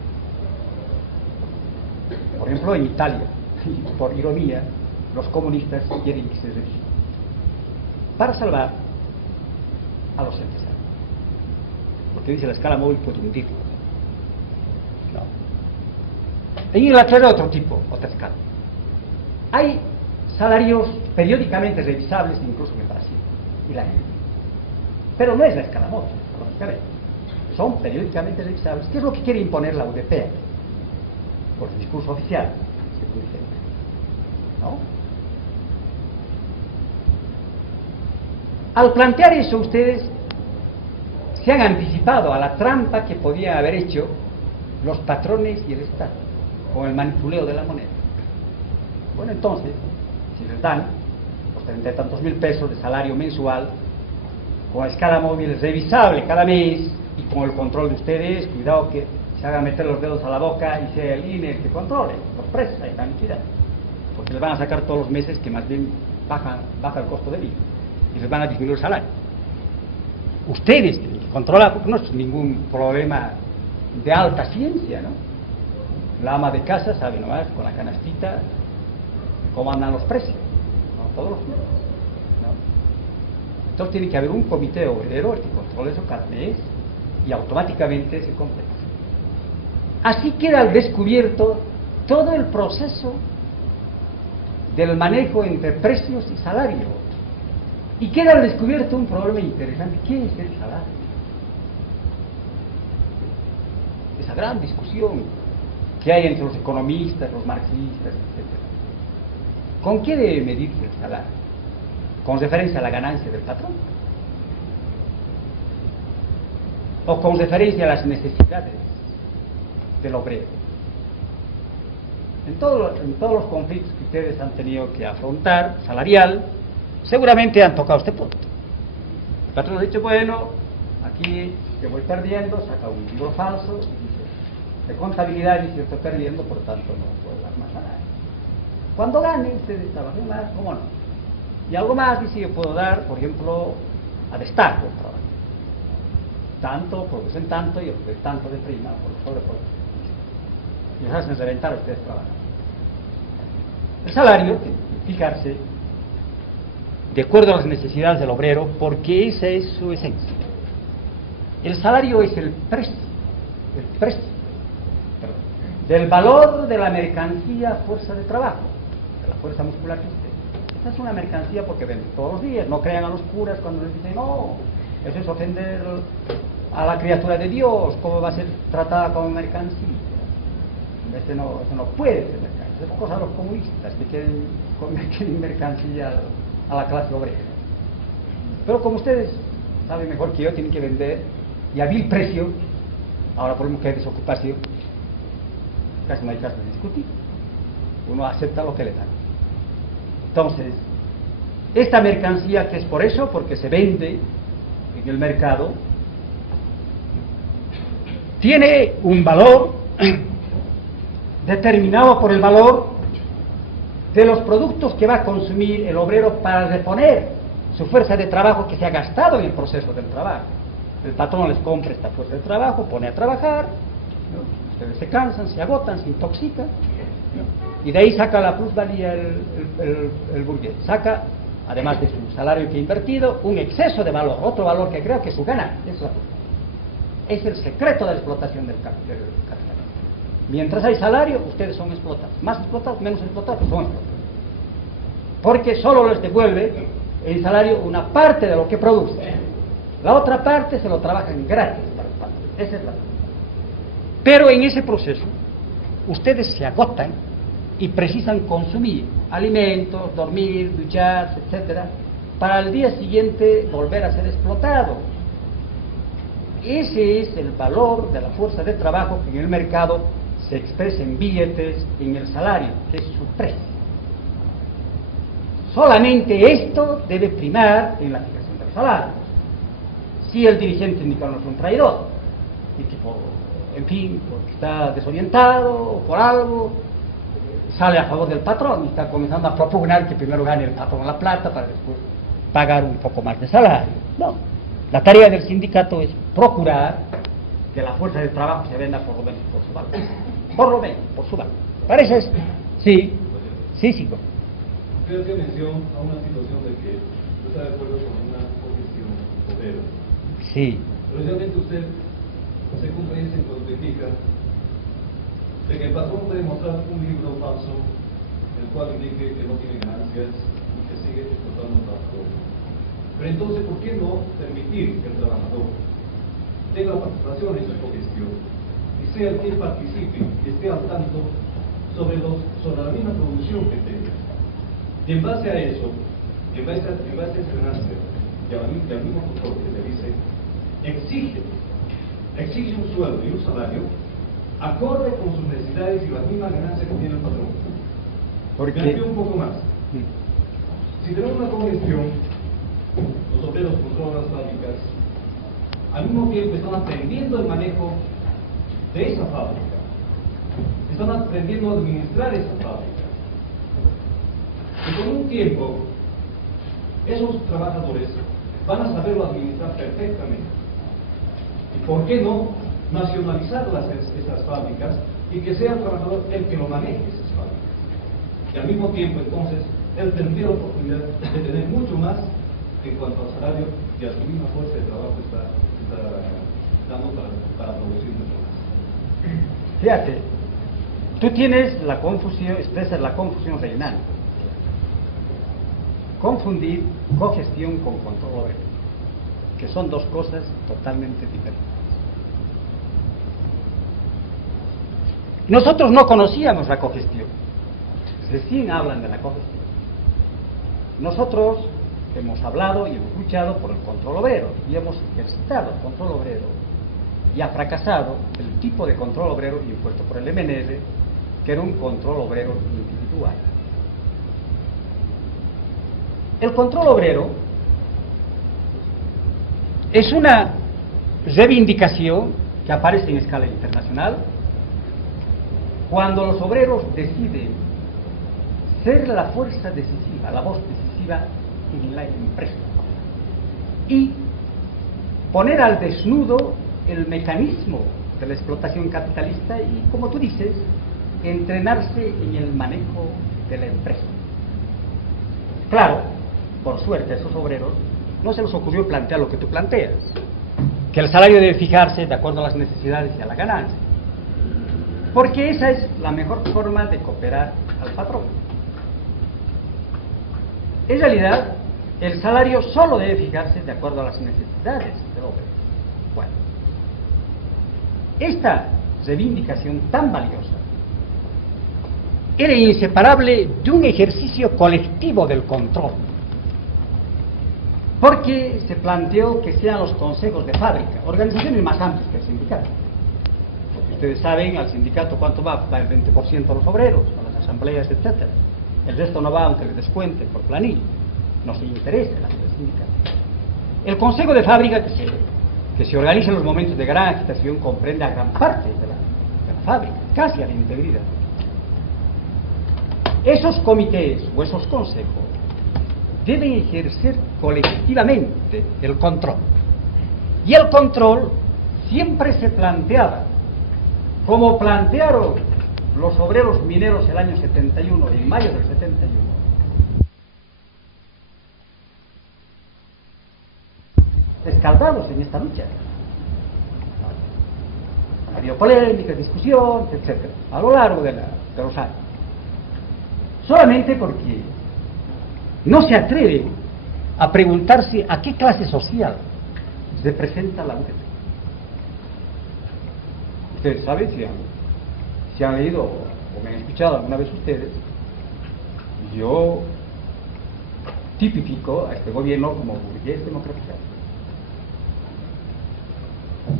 Por ejemplo, en Italia, y por ironía, los comunistas quieren que se revise para salvar a los empresarios. Porque dice la escala móvil puede hundirlos. No. En Inglaterra otro tipo, otra escala. Hay salarios periódicamente revisables, incluso en Brasil y la India. Pero no es la escala móvil, lógicamente. Son periódicamente revisables. ¿Qué es lo que quiere imponer la UDP? Por el discurso oficial, ¿no? Al plantear eso, ustedes se han anticipado a la trampa que podían haber hecho los patrones y el Estado con el manipuleo de la moneda. Bueno, entonces, si les dan los 30 y tantos mil pesos de salario mensual, con escala móvil revisable cada mes y con el control de ustedes, cuidado que se hagan meter los dedos a la boca y sea el INE el que controle los precios y la liquidez, porque les van a sacar todos los meses que más bien baja el costo de vida y les van a disminuir el salario. Ustedes tienen que controlar, porque no es ningún problema de alta ciencia, ¿no? La ama de casa sabe nomás con la canastita cómo andan los precios, ¿no? Todos los meses, ¿no? Entonces tiene que haber un comité obrero que controle eso cada mes y automáticamente se completa. Así queda al descubierto todo el proceso del manejo entre precios y salario. Y queda al descubierto un problema interesante. ¿Qué es el salario? Esa gran discusión que hay entre los economistas, los marxistas, etc. ¿Con qué debe medirse el salario? ¿Con referencia a la ganancia del patrón? ¿O con referencia a las necesidades del obrero? En todos los conflictos que ustedes han tenido que afrontar, salarial, seguramente han tocado este punto. El patrón ha dicho, bueno, aquí que voy perdiendo, saca un libro falso y dice, de contabilidad dice, estoy perdiendo, por tanto no puedo dar más salario. Cuando gane, ustedes trabajen más, ¿cómo no? Y algo más, dice, yo puedo dar, por ejemplo, a destaco el trabajo. Tanto, producen tanto y obtienen tanto de prima por sobreproducción. Y les hacen reventar a ustedes trabajan. El salario, fijarse, de acuerdo a las necesidades del obrero, porque esa es su esencia. El salario es el precio del valor de la mercancía fuerza de trabajo, de la fuerza muscular que usted. Esta es una mercancía porque vende todos los días. No crean a los curas cuando les dicen, no, eso es ofender a la criatura de Dios, ¿cómo va a ser tratada como mercancía? Eso no puede ser mercancía. Es cosa de los comunistas que quieren mercancía a la clase obrera. Pero como ustedes saben mejor que yo, tienen que vender y a vil precio. Ahora por que hay desocupación, casi no hay caso de discutir. Uno acepta lo que le dan. Entonces, esta mercancía, que es por eso, porque se vende en el mercado, tiene un valor determinado por el valor de los productos que va a consumir el obrero para reponer su fuerza de trabajo que se ha gastado en el proceso del trabajo. El patrón les compra esta fuerza de trabajo, pone a trabajar, ¿no? Ustedes se cansan, se agotan, se intoxican, ¿no? Y de ahí saca la plusvalía el burgués. Saca, además de su salario que ha invertido, un exceso de valor, otro valor que creo que es su ganancia. Es el secreto de la explotación del capital. Mientras hay salario, ustedes son explotados. Más explotados, menos explotados, son explotados. Porque solo les devuelve el salario una parte de lo que produce. La otra parte se lo trabajan gratis para el patrón. Esa es la cosa. Pero en ese proceso, ustedes se agotan y precisan consumir alimentos, dormir, ducharse, etcétera, para al día siguiente volver a ser explotado. Ese es el valor de la fuerza de trabajo que en el mercado se expresa en billetes, en el salario, que es su precio. Solamente esto debe primar en la fijación del salario. Si el dirigente sindical no es un traidor, y tipo, en fin, porque está desorientado o por algo, sale a favor del patrón y está comenzando a propugnar que primero gane el patrón la plata para después pagar un poco más de salario. No, la tarea del sindicato es procurar que la fuerza de trabajo se venda por lo menos por su valor. Por lo menos, por su valor. ¿Parece eso? Sí. Sí. Creo que mención a una situación de que no está de acuerdo con una cogestión obrera. Sí. Precisamente usted se contradice en cuanto indica de que el patrón puede mostrar un libro falso en el cual indique que no tiene ganancias y que sigue explotando al trabajador. Pero entonces, ¿por qué no permitir que el trabajador tenga participación en su cogestión y sea el que participe y esté al tanto sobre la misma producción que tenga? Y en base a eso, en base a ese ganancia y al mismo control que le dice, exige un sueldo y un salario acorde con sus necesidades y las mismas ganancias que tiene el patrón. Porque me amplío un poco más. Si tenemos una congestión, los obreros controlan las fábricas, al mismo tiempo están aprendiendo el manejo de esa fábrica, están aprendiendo a administrar esa fábrica. Y con un tiempo, esos trabajadores van a saberlo administrar perfectamente. ¿Y por qué no nacionalizar esas fábricas y que sea el trabajador el que lo maneje esas fábricas? Y al mismo tiempo, entonces, él tendría la oportunidad de tener mucho más en cuanto al salario y a su misma fuerza de trabajo está dando para producir mucho más. Fíjate, tú tienes la confusión, expresas la confusión reinante. Confundir cogestión con control obrero, que son dos cosas totalmente diferentes. Nosotros no conocíamos la cogestión, recién hablan de la cogestión. Nosotros hemos hablado y hemos luchado por el control obrero y hemos ejercitado el control obrero y ha fracasado el tipo de control obrero impuesto por el MNR, que era un control obrero individual. El control obrero es una reivindicación que aparece en escala internacional cuando los obreros deciden ser la fuerza decisiva, la voz decisiva en la empresa y poner al desnudo el mecanismo de la explotación capitalista y, como tú dices, entrenarse en el manejo de la empresa. Claro, por suerte a esos obreros no se les ocurrió plantear lo que tú planteas, que el salario debe fijarse de acuerdo a las necesidades y a la ganancia, porque esa es la mejor forma de cooperar al patrón. En realidad, el salario solo debe fijarse de acuerdo a las necesidades del obrero. Bueno, esta reivindicación tan valiosa era inseparable de un ejercicio colectivo del control, porque se planteó que sean los consejos de fábrica, organizaciones más amplias que el sindicato. Porque ustedes saben, al sindicato cuánto va el 20% a los obreros, a las asambleas, etc. El resto no va aunque les descuente por planilla, no se interesa la del sindicato. El consejo de fábrica que se organiza en los momentos de gran agitación comprende a gran parte de la fábrica, casi a la integridad. Esos comités o esos consejos deben ejercer colectivamente el control. Y el control siempre se planteaba, como plantearon los obreros mineros el año 71, en mayo del 71. Escaldados en esta lucha. Ha habido polémicas, discusiones, etc. a lo largo de los años. Solamente porque no se atreve a preguntarse a qué clase social representa la UGT. Ustedes saben, si han leído o me han escuchado alguna vez ustedes, yo tipifico a este gobierno como burgués democratizado.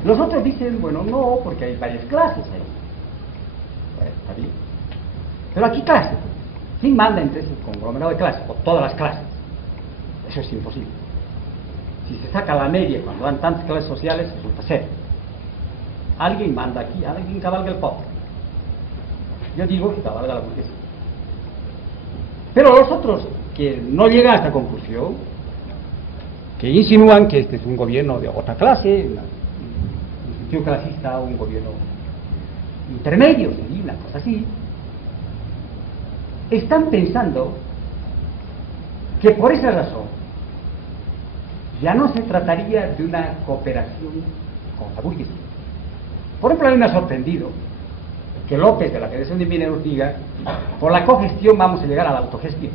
Los otros dicen, bueno, no, porque hay varias clases ahí. Bueno, está bien. Pero aquí clases. ¿Quién manda entre ese conglomerado de clases? O todas las clases. Eso es imposible. Si se saca la media cuando dan tantas clases sociales, resulta ser. Alguien manda aquí, alguien cabalga el pobre. Yo digo que cabalga la burguesía. Pero los otros que no llegan a esta conclusión, que insinúan que este es un gobierno de otra clase, un sentido clasista, un gobierno intermedio, una cosa así, están pensando que por esa razón ya no se trataría de una cooperación con la burguesía. Por ejemplo, a mí me ha sorprendido que López de la Federación de Mineros diga, por la cogestión vamos a llegar a la autogestión.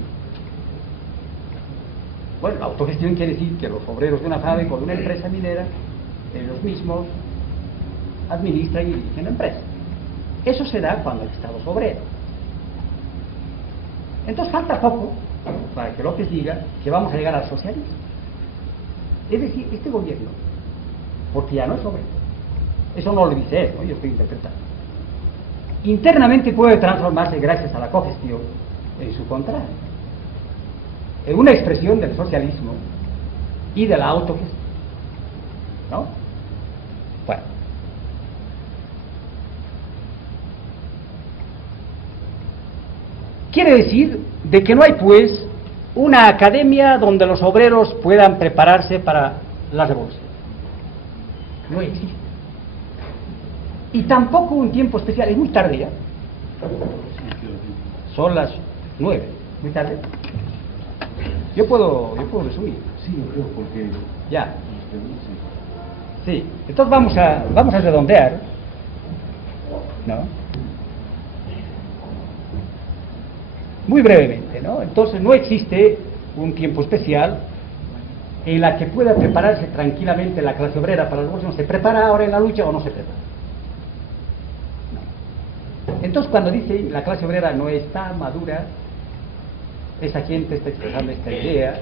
Bueno, la autogestión quiere decir que los obreros de una fábrica o de una empresa minera, ellos mismos administran y dirigen la empresa. Eso se da cuando hay estados obreros. Entonces falta poco para que López diga que vamos a llegar al socialismo. Es decir, este gobierno, porque ya no es obrero, eso no lo dice él, ¿no? Yo estoy interpretando, internamente puede transformarse gracias a la cogestión en su contrario, en una expresión del socialismo y de la autogestión, ¿no? Bueno, quiere decir de que no hay pues una academia donde los obreros puedan prepararse para la revolución. No existe. Y tampoco un tiempo especial. Es muy tarde ya. Son las 9. Muy tarde. Yo puedo resumir. Sí, yo creo, porque... Ya. Sí. Entonces vamos a redondear, ¿no? Muy brevemente, ¿no? Entonces no existe un tiempo especial en la que pueda prepararse tranquilamente la clase obrera para la revolución. ¿Se prepara ahora en la lucha o no se prepara? No. Entonces cuando dice la clase obrera no está madura, esa gente está expresando esta idea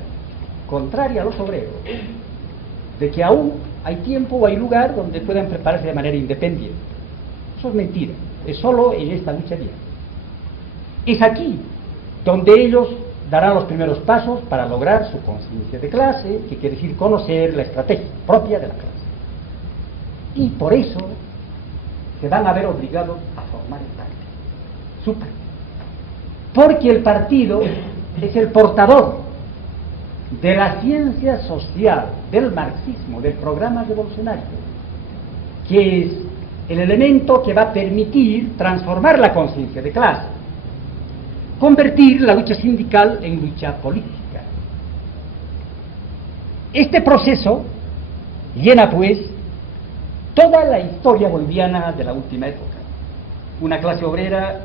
contraria a los obreros, de que aún hay tiempo o hay lugar donde puedan prepararse de manera independiente. Eso es mentira, es solo en esta lucha diaria. Es aquí donde ellos darán los primeros pasos para lograr su conciencia de clase, que quiere decir conocer la estrategia propia de la clase. Y por eso se van a ver obligados a formar el partido, su partido. Porque el partido es el portador de la ciencia social, del marxismo, del programa revolucionario, que es el elemento que va a permitir transformar la conciencia de clase, convertir la lucha sindical en lucha política. Este proceso llena, pues, toda la historia boliviana de la última época. Una clase obrera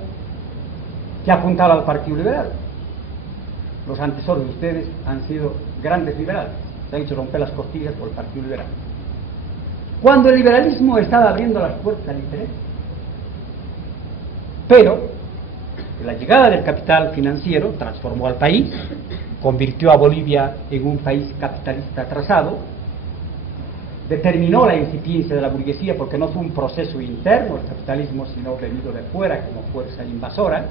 que apuntaba al Partido Liberal. Los antecesores de ustedes han sido grandes liberales, se han hecho romper las costillas por el Partido Liberal. Cuando el liberalismo estaba abriendo las puertas al interés, pero la llegada del capital financiero transformó al país, convirtió a Bolivia en un país capitalista atrasado, determinó la incipiencia de la burguesía porque no fue un proceso interno el capitalismo, sino venido de fuera como fuerza invasora,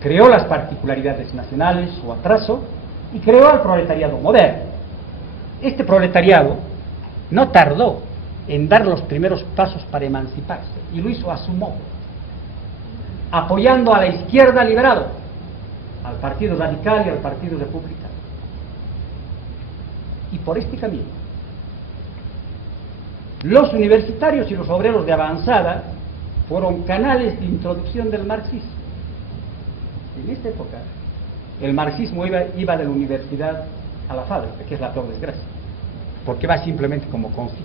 creó las particularidades nacionales, su atraso, y creó al proletariado moderno. Este proletariado no tardó en dar los primeros pasos para emanciparse, y lo hizo a su modo, apoyando a la izquierda liberal, al Partido Radical y al Partido Republicano. Y por este camino, los universitarios y los obreros de avanzada fueron canales de introducción del marxismo. En esta época, el marxismo iba de la universidad a la fábrica, que es la peor desgracia, porque va simplemente como consigo.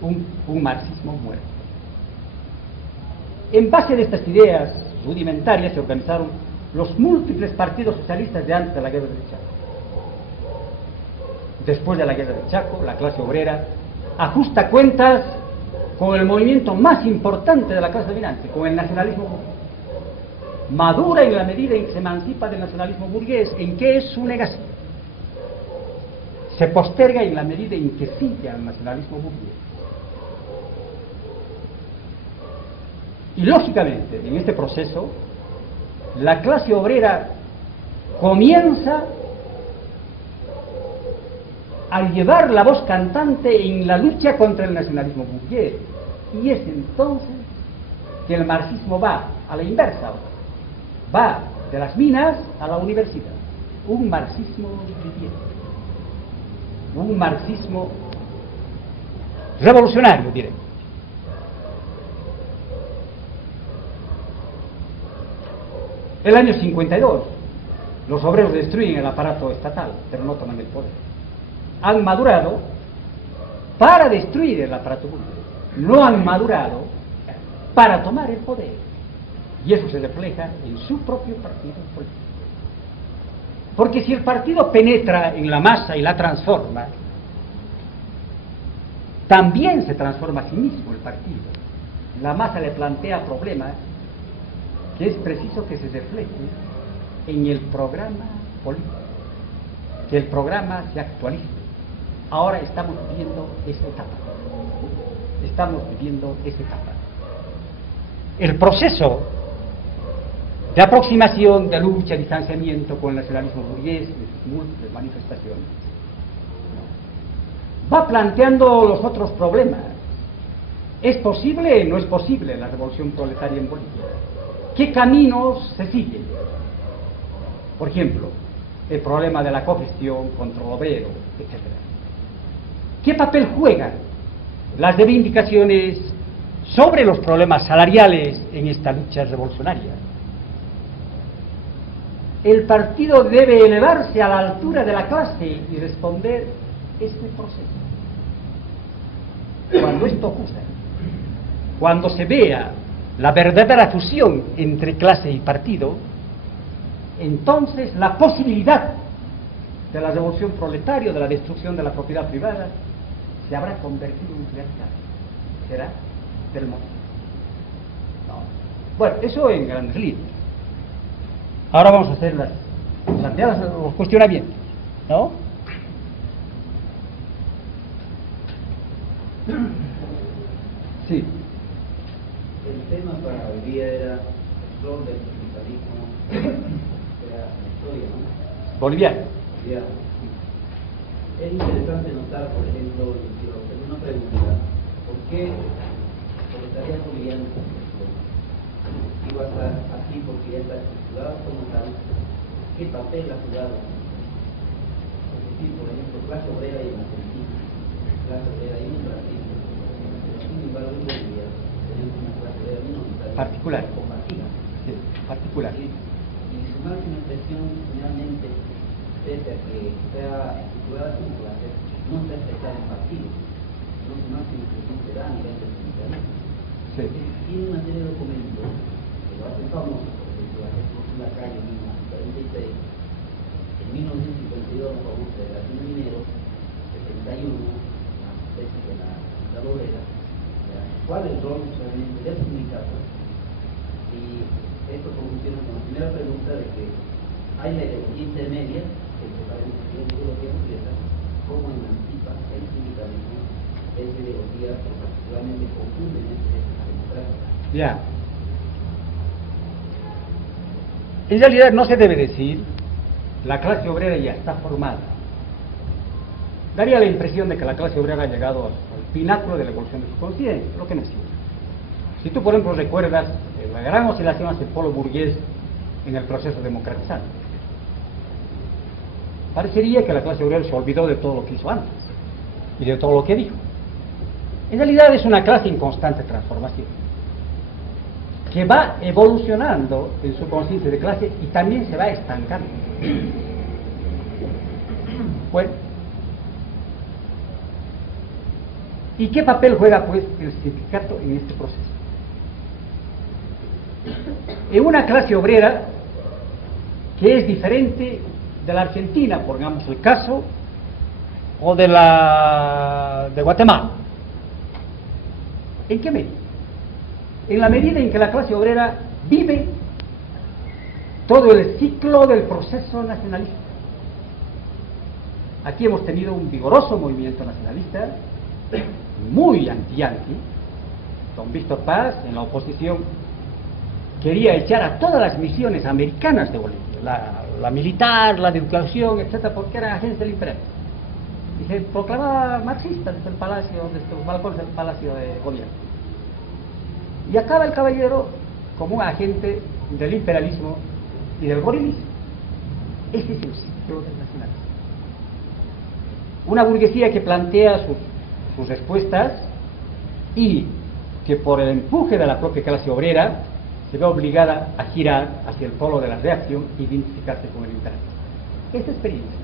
Un marxismo muerto. En base de estas ideas rudimentarias se organizaron los múltiples partidos socialistas de antes de la guerra del Chaco. Después de la guerra del Chaco, la clase obrera ajusta cuentas con el movimiento más importante de la clase dominante, con el nacionalismo burgués. Madura en la medida en que se emancipa del nacionalismo burgués, en que es su negación. Se posterga en la medida en que sigue al nacionalismo burgués. Y lógicamente, en este proceso, la clase obrera comienza a llevar la voz cantante en la lucha contra el nacionalismo burgués. Y es entonces que el marxismo va a la inversa ahora. Va de las minas a la universidad. Un marxismo viviente. Un marxismo revolucionario, diremos. El año 52, los obreros destruyen el aparato estatal, pero no toman el poder. Han madurado para destruir el aparato público. No han madurado para tomar el poder. Y eso se refleja en su propio partido político. Porque si el partido penetra en la masa y la transforma, también se transforma a sí mismo el partido. La masa le plantea problemas que es preciso que se refleje en el programa político, que el programa se actualice. Ahora estamos viviendo esa etapa. Estamos viviendo esa etapa. El proceso de aproximación, de lucha, distanciamiento con el nacionalismo burgués, de sus múltiples manifestaciones, va planteando los otros problemas. ¿Es posible o no es posible la revolución proletaria en Bolivia? ¿Qué caminos se siguen? Por ejemplo, el problema de la cogestión contra el obrero, etc. ¿Qué papel juegan las reivindicaciones sobre los problemas salariales en esta lucha revolucionaria? El partido debe elevarse a la altura de la clase y responder este proceso. Cuando esto ocurra, cuando se vea la verdadera fusión entre clase y partido, entonces la posibilidad de la revolución proletaria, de la destrucción de la propiedad privada, se habrá convertido en realidad. Será del mundo. No. Bueno, eso en grandes líneas. Ahora vamos a hacer los cuestionamientos, ¿no? Sí. El tema para hoy día era el rol del sindicalismo, era la historia, ¿no? Boliviano. Boliviano. Es interesante notar, por ejemplo, y quiero hacer una pregunta: ¿por qué el proletariado boliviano iba a estar aquí porque ya está estructurado como tal? qué papel ha jugado. Es decir, por ejemplo, clase obrera y en Argentina, clase obrera y en Brasil. Pero sin embargo, en Bolivia tenemos una clase obrera minoritaria. Particular. Combativa. Sí, particular. Y su máxima expresión, finalmente, pese a que sea estructurada como clase, no está expresada en partidos. No, su máxima expresión se da a nivel del sindicalismo. Sí. Tiene una serie de documentos que lo hacen famoso, por ejemplo, la Jesús Lacalle Lima, 46, en 1952 a favor de Latino Minero, 71, la tesis de la Central Obrera, cuál es el rol solamente del sindicato. Y esto funciona con la primera pregunta de que hay la ideología intermedia, que se parece a la ideología completa, cómo emancipa el sindicalismo esa ideología que particularmente confunde en este democrático. Ya. En realidad no se debe decir la clase obrera ya está formada. Daría la impresión de que la clase obrera ha llegado al pináculo de la evolución de su conciencia, lo que no es cierto. Si tú, por ejemplo, recuerdas la gran oscilación hacia el polo burgués en el proceso democratizante, parecería que la clase obrera se olvidó de todo lo que hizo antes y de todo lo que dijo. En realidad es una clase en constante transformación, que va evolucionando en su conciencia de clase y también se va estancando. Bueno, ¿y qué papel juega pues el sindicato en este proceso? En una clase obrera que es diferente de la Argentina, pongamos el caso, o de Guatemala. ¿En qué medida? En la medida en que la clase obrera vive todo el ciclo del proceso nacionalista. Aquí hemos tenido un vigoroso movimiento nacionalista, muy anti-yanqui. Don Víctor Paz, en la oposición, quería echar a todas las misiones americanas de Bolivia, la militar, la de educación, etcétera, porque eran agentes del imperio. Y se proclamaba marxista desde el palacio, desde los balcones del palacio de gobierno. Y acaba el caballero como un agente del imperialismo y del gorilismo. Ese es el ciclo del nacionalismo. Una burguesía que plantea sus respuestas y que por el empuje de la propia clase obrera se ve obligada a girar hacia el polo de la reacción e identificarse con el imperativo. Esta experiencia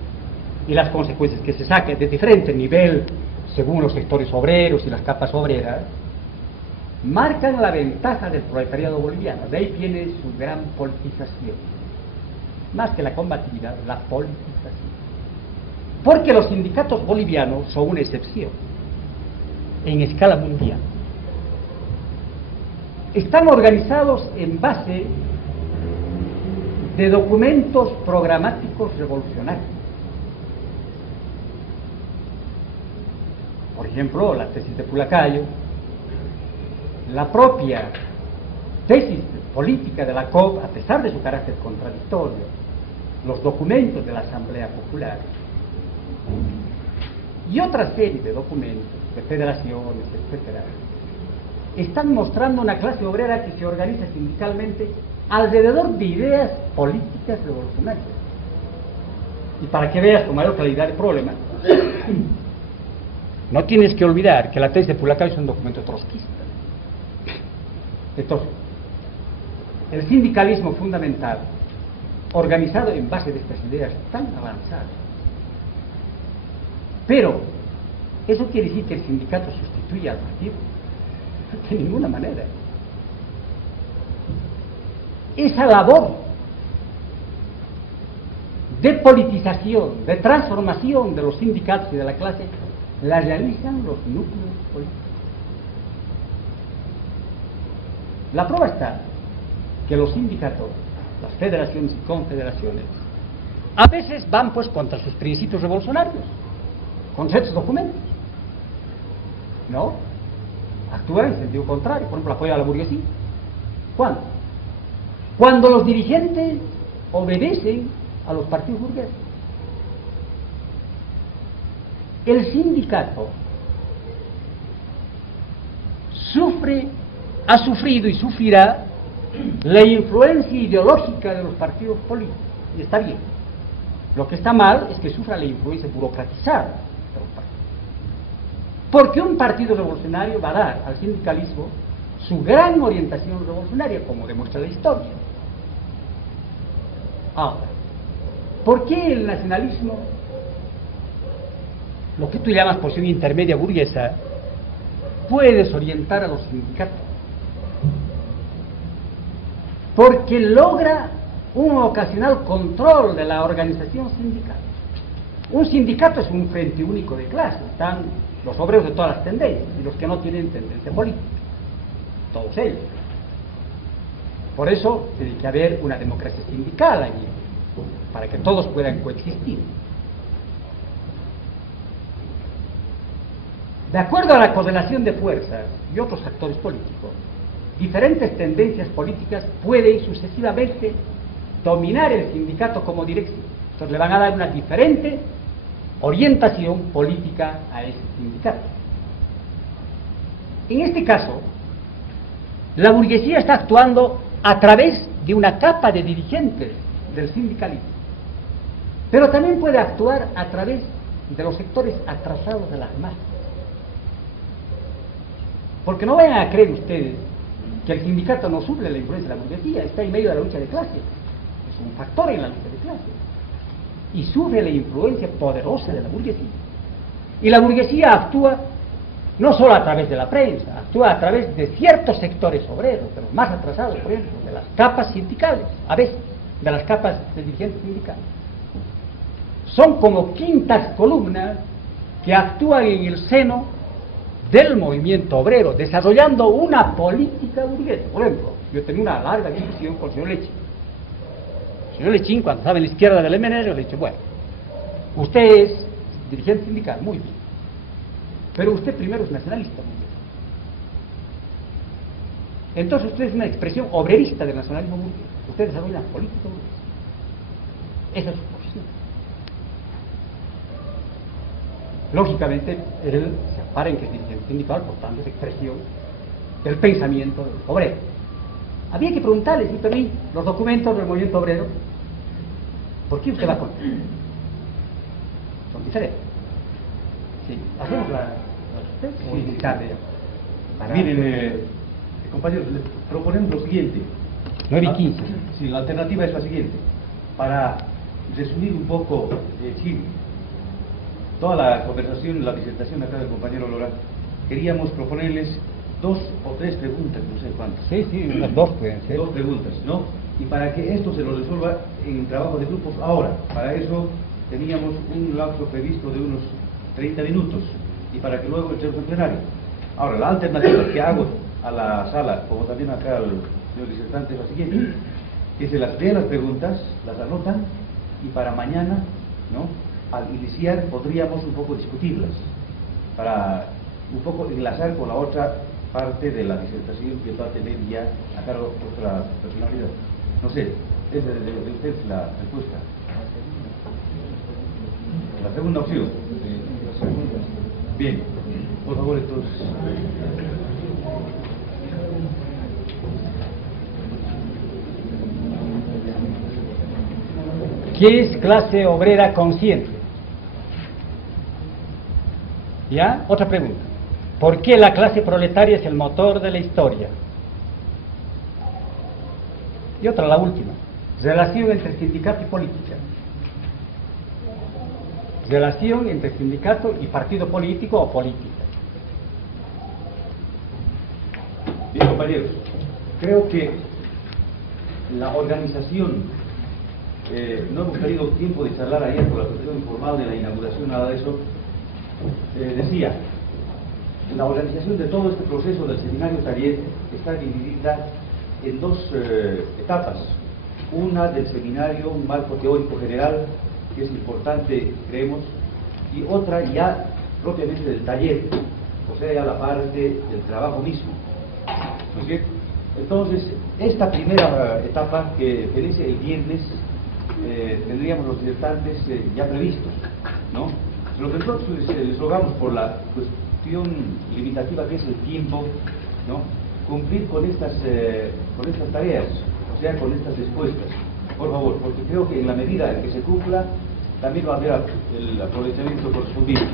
y las consecuencias que se saquen de diferente nivel según los sectores obreros y las capas obreras marcan la ventaja del proletariado boliviano. De ahí viene su gran politización, más que la combatividad, la politización, porque los sindicatos bolivianos son una excepción en escala mundial. Están organizados en base de documentos programáticos revolucionarios. Por ejemplo, la tesis de Pulacayo, la propia tesis política de la COP, a pesar de su carácter contradictorio, los documentos de la Asamblea Popular y otra serie de documentos de federaciones, etcétera, están mostrando una clase obrera que se organiza sindicalmente alrededor de ideas políticas revolucionarias. Y para que veas con mayor claridad el problema, no tienes que olvidar que la tesis de Pulacayo es un documento trotskista. Entonces, el sindicalismo fundamental, organizado en base de estas ideas tan avanzadas. Pero, ¿eso quiere decir que el sindicato sustituye al partido? De ninguna manera. Esa labor de politización, de transformación de los sindicatos y de la clase, la realizan los núcleos políticos. La prueba está que los sindicatos, las federaciones y confederaciones, a veces van pues contra sus principios revolucionarios, con ciertos documentos, ¿no? Actúan en sentido contrario, por ejemplo, apoyo a la burguesía. ¿Cuándo? Cuando los dirigentes obedecen a los partidos burgueses. El sindicato ha sufrido y sufrirá la influencia ideológica de los partidos políticos. y está bien. Lo que está mal es que sufra la influencia burocratizada de los partidos. Porque un partido revolucionario va a dar al sindicalismo su gran orientación revolucionaria, como demuestra la historia. Ahora, ¿por qué el nacionalismo, lo que tú llamas posición intermedia burguesa, puede desorientar a los sindicatos? Porque logra un ocasional control de la organización sindical. Un sindicato es un frente único de clase, están los obreros de todas las tendencias y los que no tienen tendencia política, todos ellos. Por eso tiene que haber una democracia sindical allí, para que todos puedan coexistir. De acuerdo a la correlación de fuerzas y otros factores políticos, diferentes tendencias políticas pueden sucesivamente dominar el sindicato como dirección. Entonces le van a dar una diferente orientación política a ese sindicato. En este caso, la burguesía está actuando a través de una capa de dirigentes del sindicalismo, pero también puede actuar a través de los sectores atrasados de las masas. Porque no vayan a creer ustedes que el sindicato no sufre la influencia de la burguesía, está en medio de la lucha de clases, es un factor en la lucha de clases, y sufre la influencia poderosa de la burguesía. Y la burguesía actúa no solo a través de la prensa, actúa a través de ciertos sectores obreros, de los más atrasados, por ejemplo, de las capas sindicales, a veces, de las capas de dirigentes sindicales. Son como quintas columnas que actúan en el seno del movimiento obrero, desarrollando una política burguesa. Por ejemplo, yo tenía una larga discusión con el señor Lechín. El señor Lechín, cuando estaba en la izquierda del MNR, le dije, bueno, usted es dirigente sindical, muy bien, pero usted primero es nacionalista, muy bien. Entonces usted es una expresión obrerista del nacionalismo burgués. Usted desarrolla una política burguesa. Esa es su posición. Lógicamente, él se ampara en que es dirigente sindical, por tanto es expresión del pensamiento del obrero. Había que preguntarle, si pero los documentos del movimiento obrero, ¿por qué usted va con él? Son diferentes. Sí, hacemos Sí. tarde. Miren, compañeros, les proponemos lo siguiente. 9:15. Sí, la alternativa es la siguiente. Para resumir un poco, toda la conversación, la disertación acá del compañero Lora, queríamos proponerles 2 o 3 preguntas, no sé cuántas. Sí, unas 2 pueden ser. 2 preguntas, ¿no? Y para que esto se lo resuelva en trabajo de grupos ahora, para eso teníamos un lapso previsto de unos 30 minutos y para que luego echemos en plenario. Ahora, la alternativa que hago a la sala, como también acá al señor disertante, es la siguiente: que se las vean las preguntas, las anotan y para mañana, ¿no?, al iniciar podríamos un poco discutirlas, para un poco enlazar con la otra parte de la disertación que va a tener ya a cargo otra personalidad. No sé, es de usted la respuesta. La segunda opción. Bien, por favor, entonces. ¿Qué es clase obrera consciente? ¿Ya? Otra pregunta. ¿Por qué la clase proletaria es el motor de la historia? Y otra, la última. Relación entre sindicato y política. Relación entre sindicato y partido político o política. Bien, compañeros, creo que la organización, no hemos tenido tiempo de charlar ayer por la cuestión informal de la inauguración, nada de eso. Decía, la organización de todo este proceso del seminario taller está dividida en 2 etapas. Una del seminario, un marco teórico general, que es importante, creemos, y otra ya propiamente del taller, o sea, ya la parte del trabajo mismo. ¿No es cierto? Entonces, esta primera etapa que inicia el viernes, tendríamos los disertantes ya previstos, ¿no? Lo que nosotros les rogamos por la cuestión limitativa que es el tiempo, ¿no?, cumplir con estas tareas, o sea, con estas respuestas. por favor, porque creo que en la medida en que se cumpla, también va a haber el aprovechamiento correspondiente.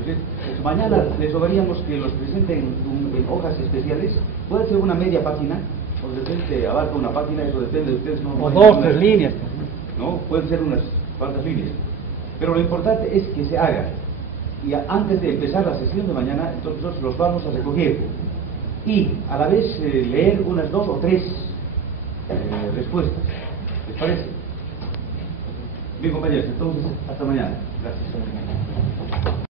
Entonces, mañana les rogaríamos que los presenten en hojas especiales. Puede ser una media página, o de repente abarca una página, eso depende de ustedes. No, O dos, tres líneas. No, pueden ser unas cuantas líneas. Pero lo importante es que se haga. Y antes de empezar la sesión de mañana, entonces nosotros los vamos a recoger. Y a la vez leer unas 2 o 3 respuestas. ¿Les parece? Bien, compañeros, entonces hasta mañana. Gracias.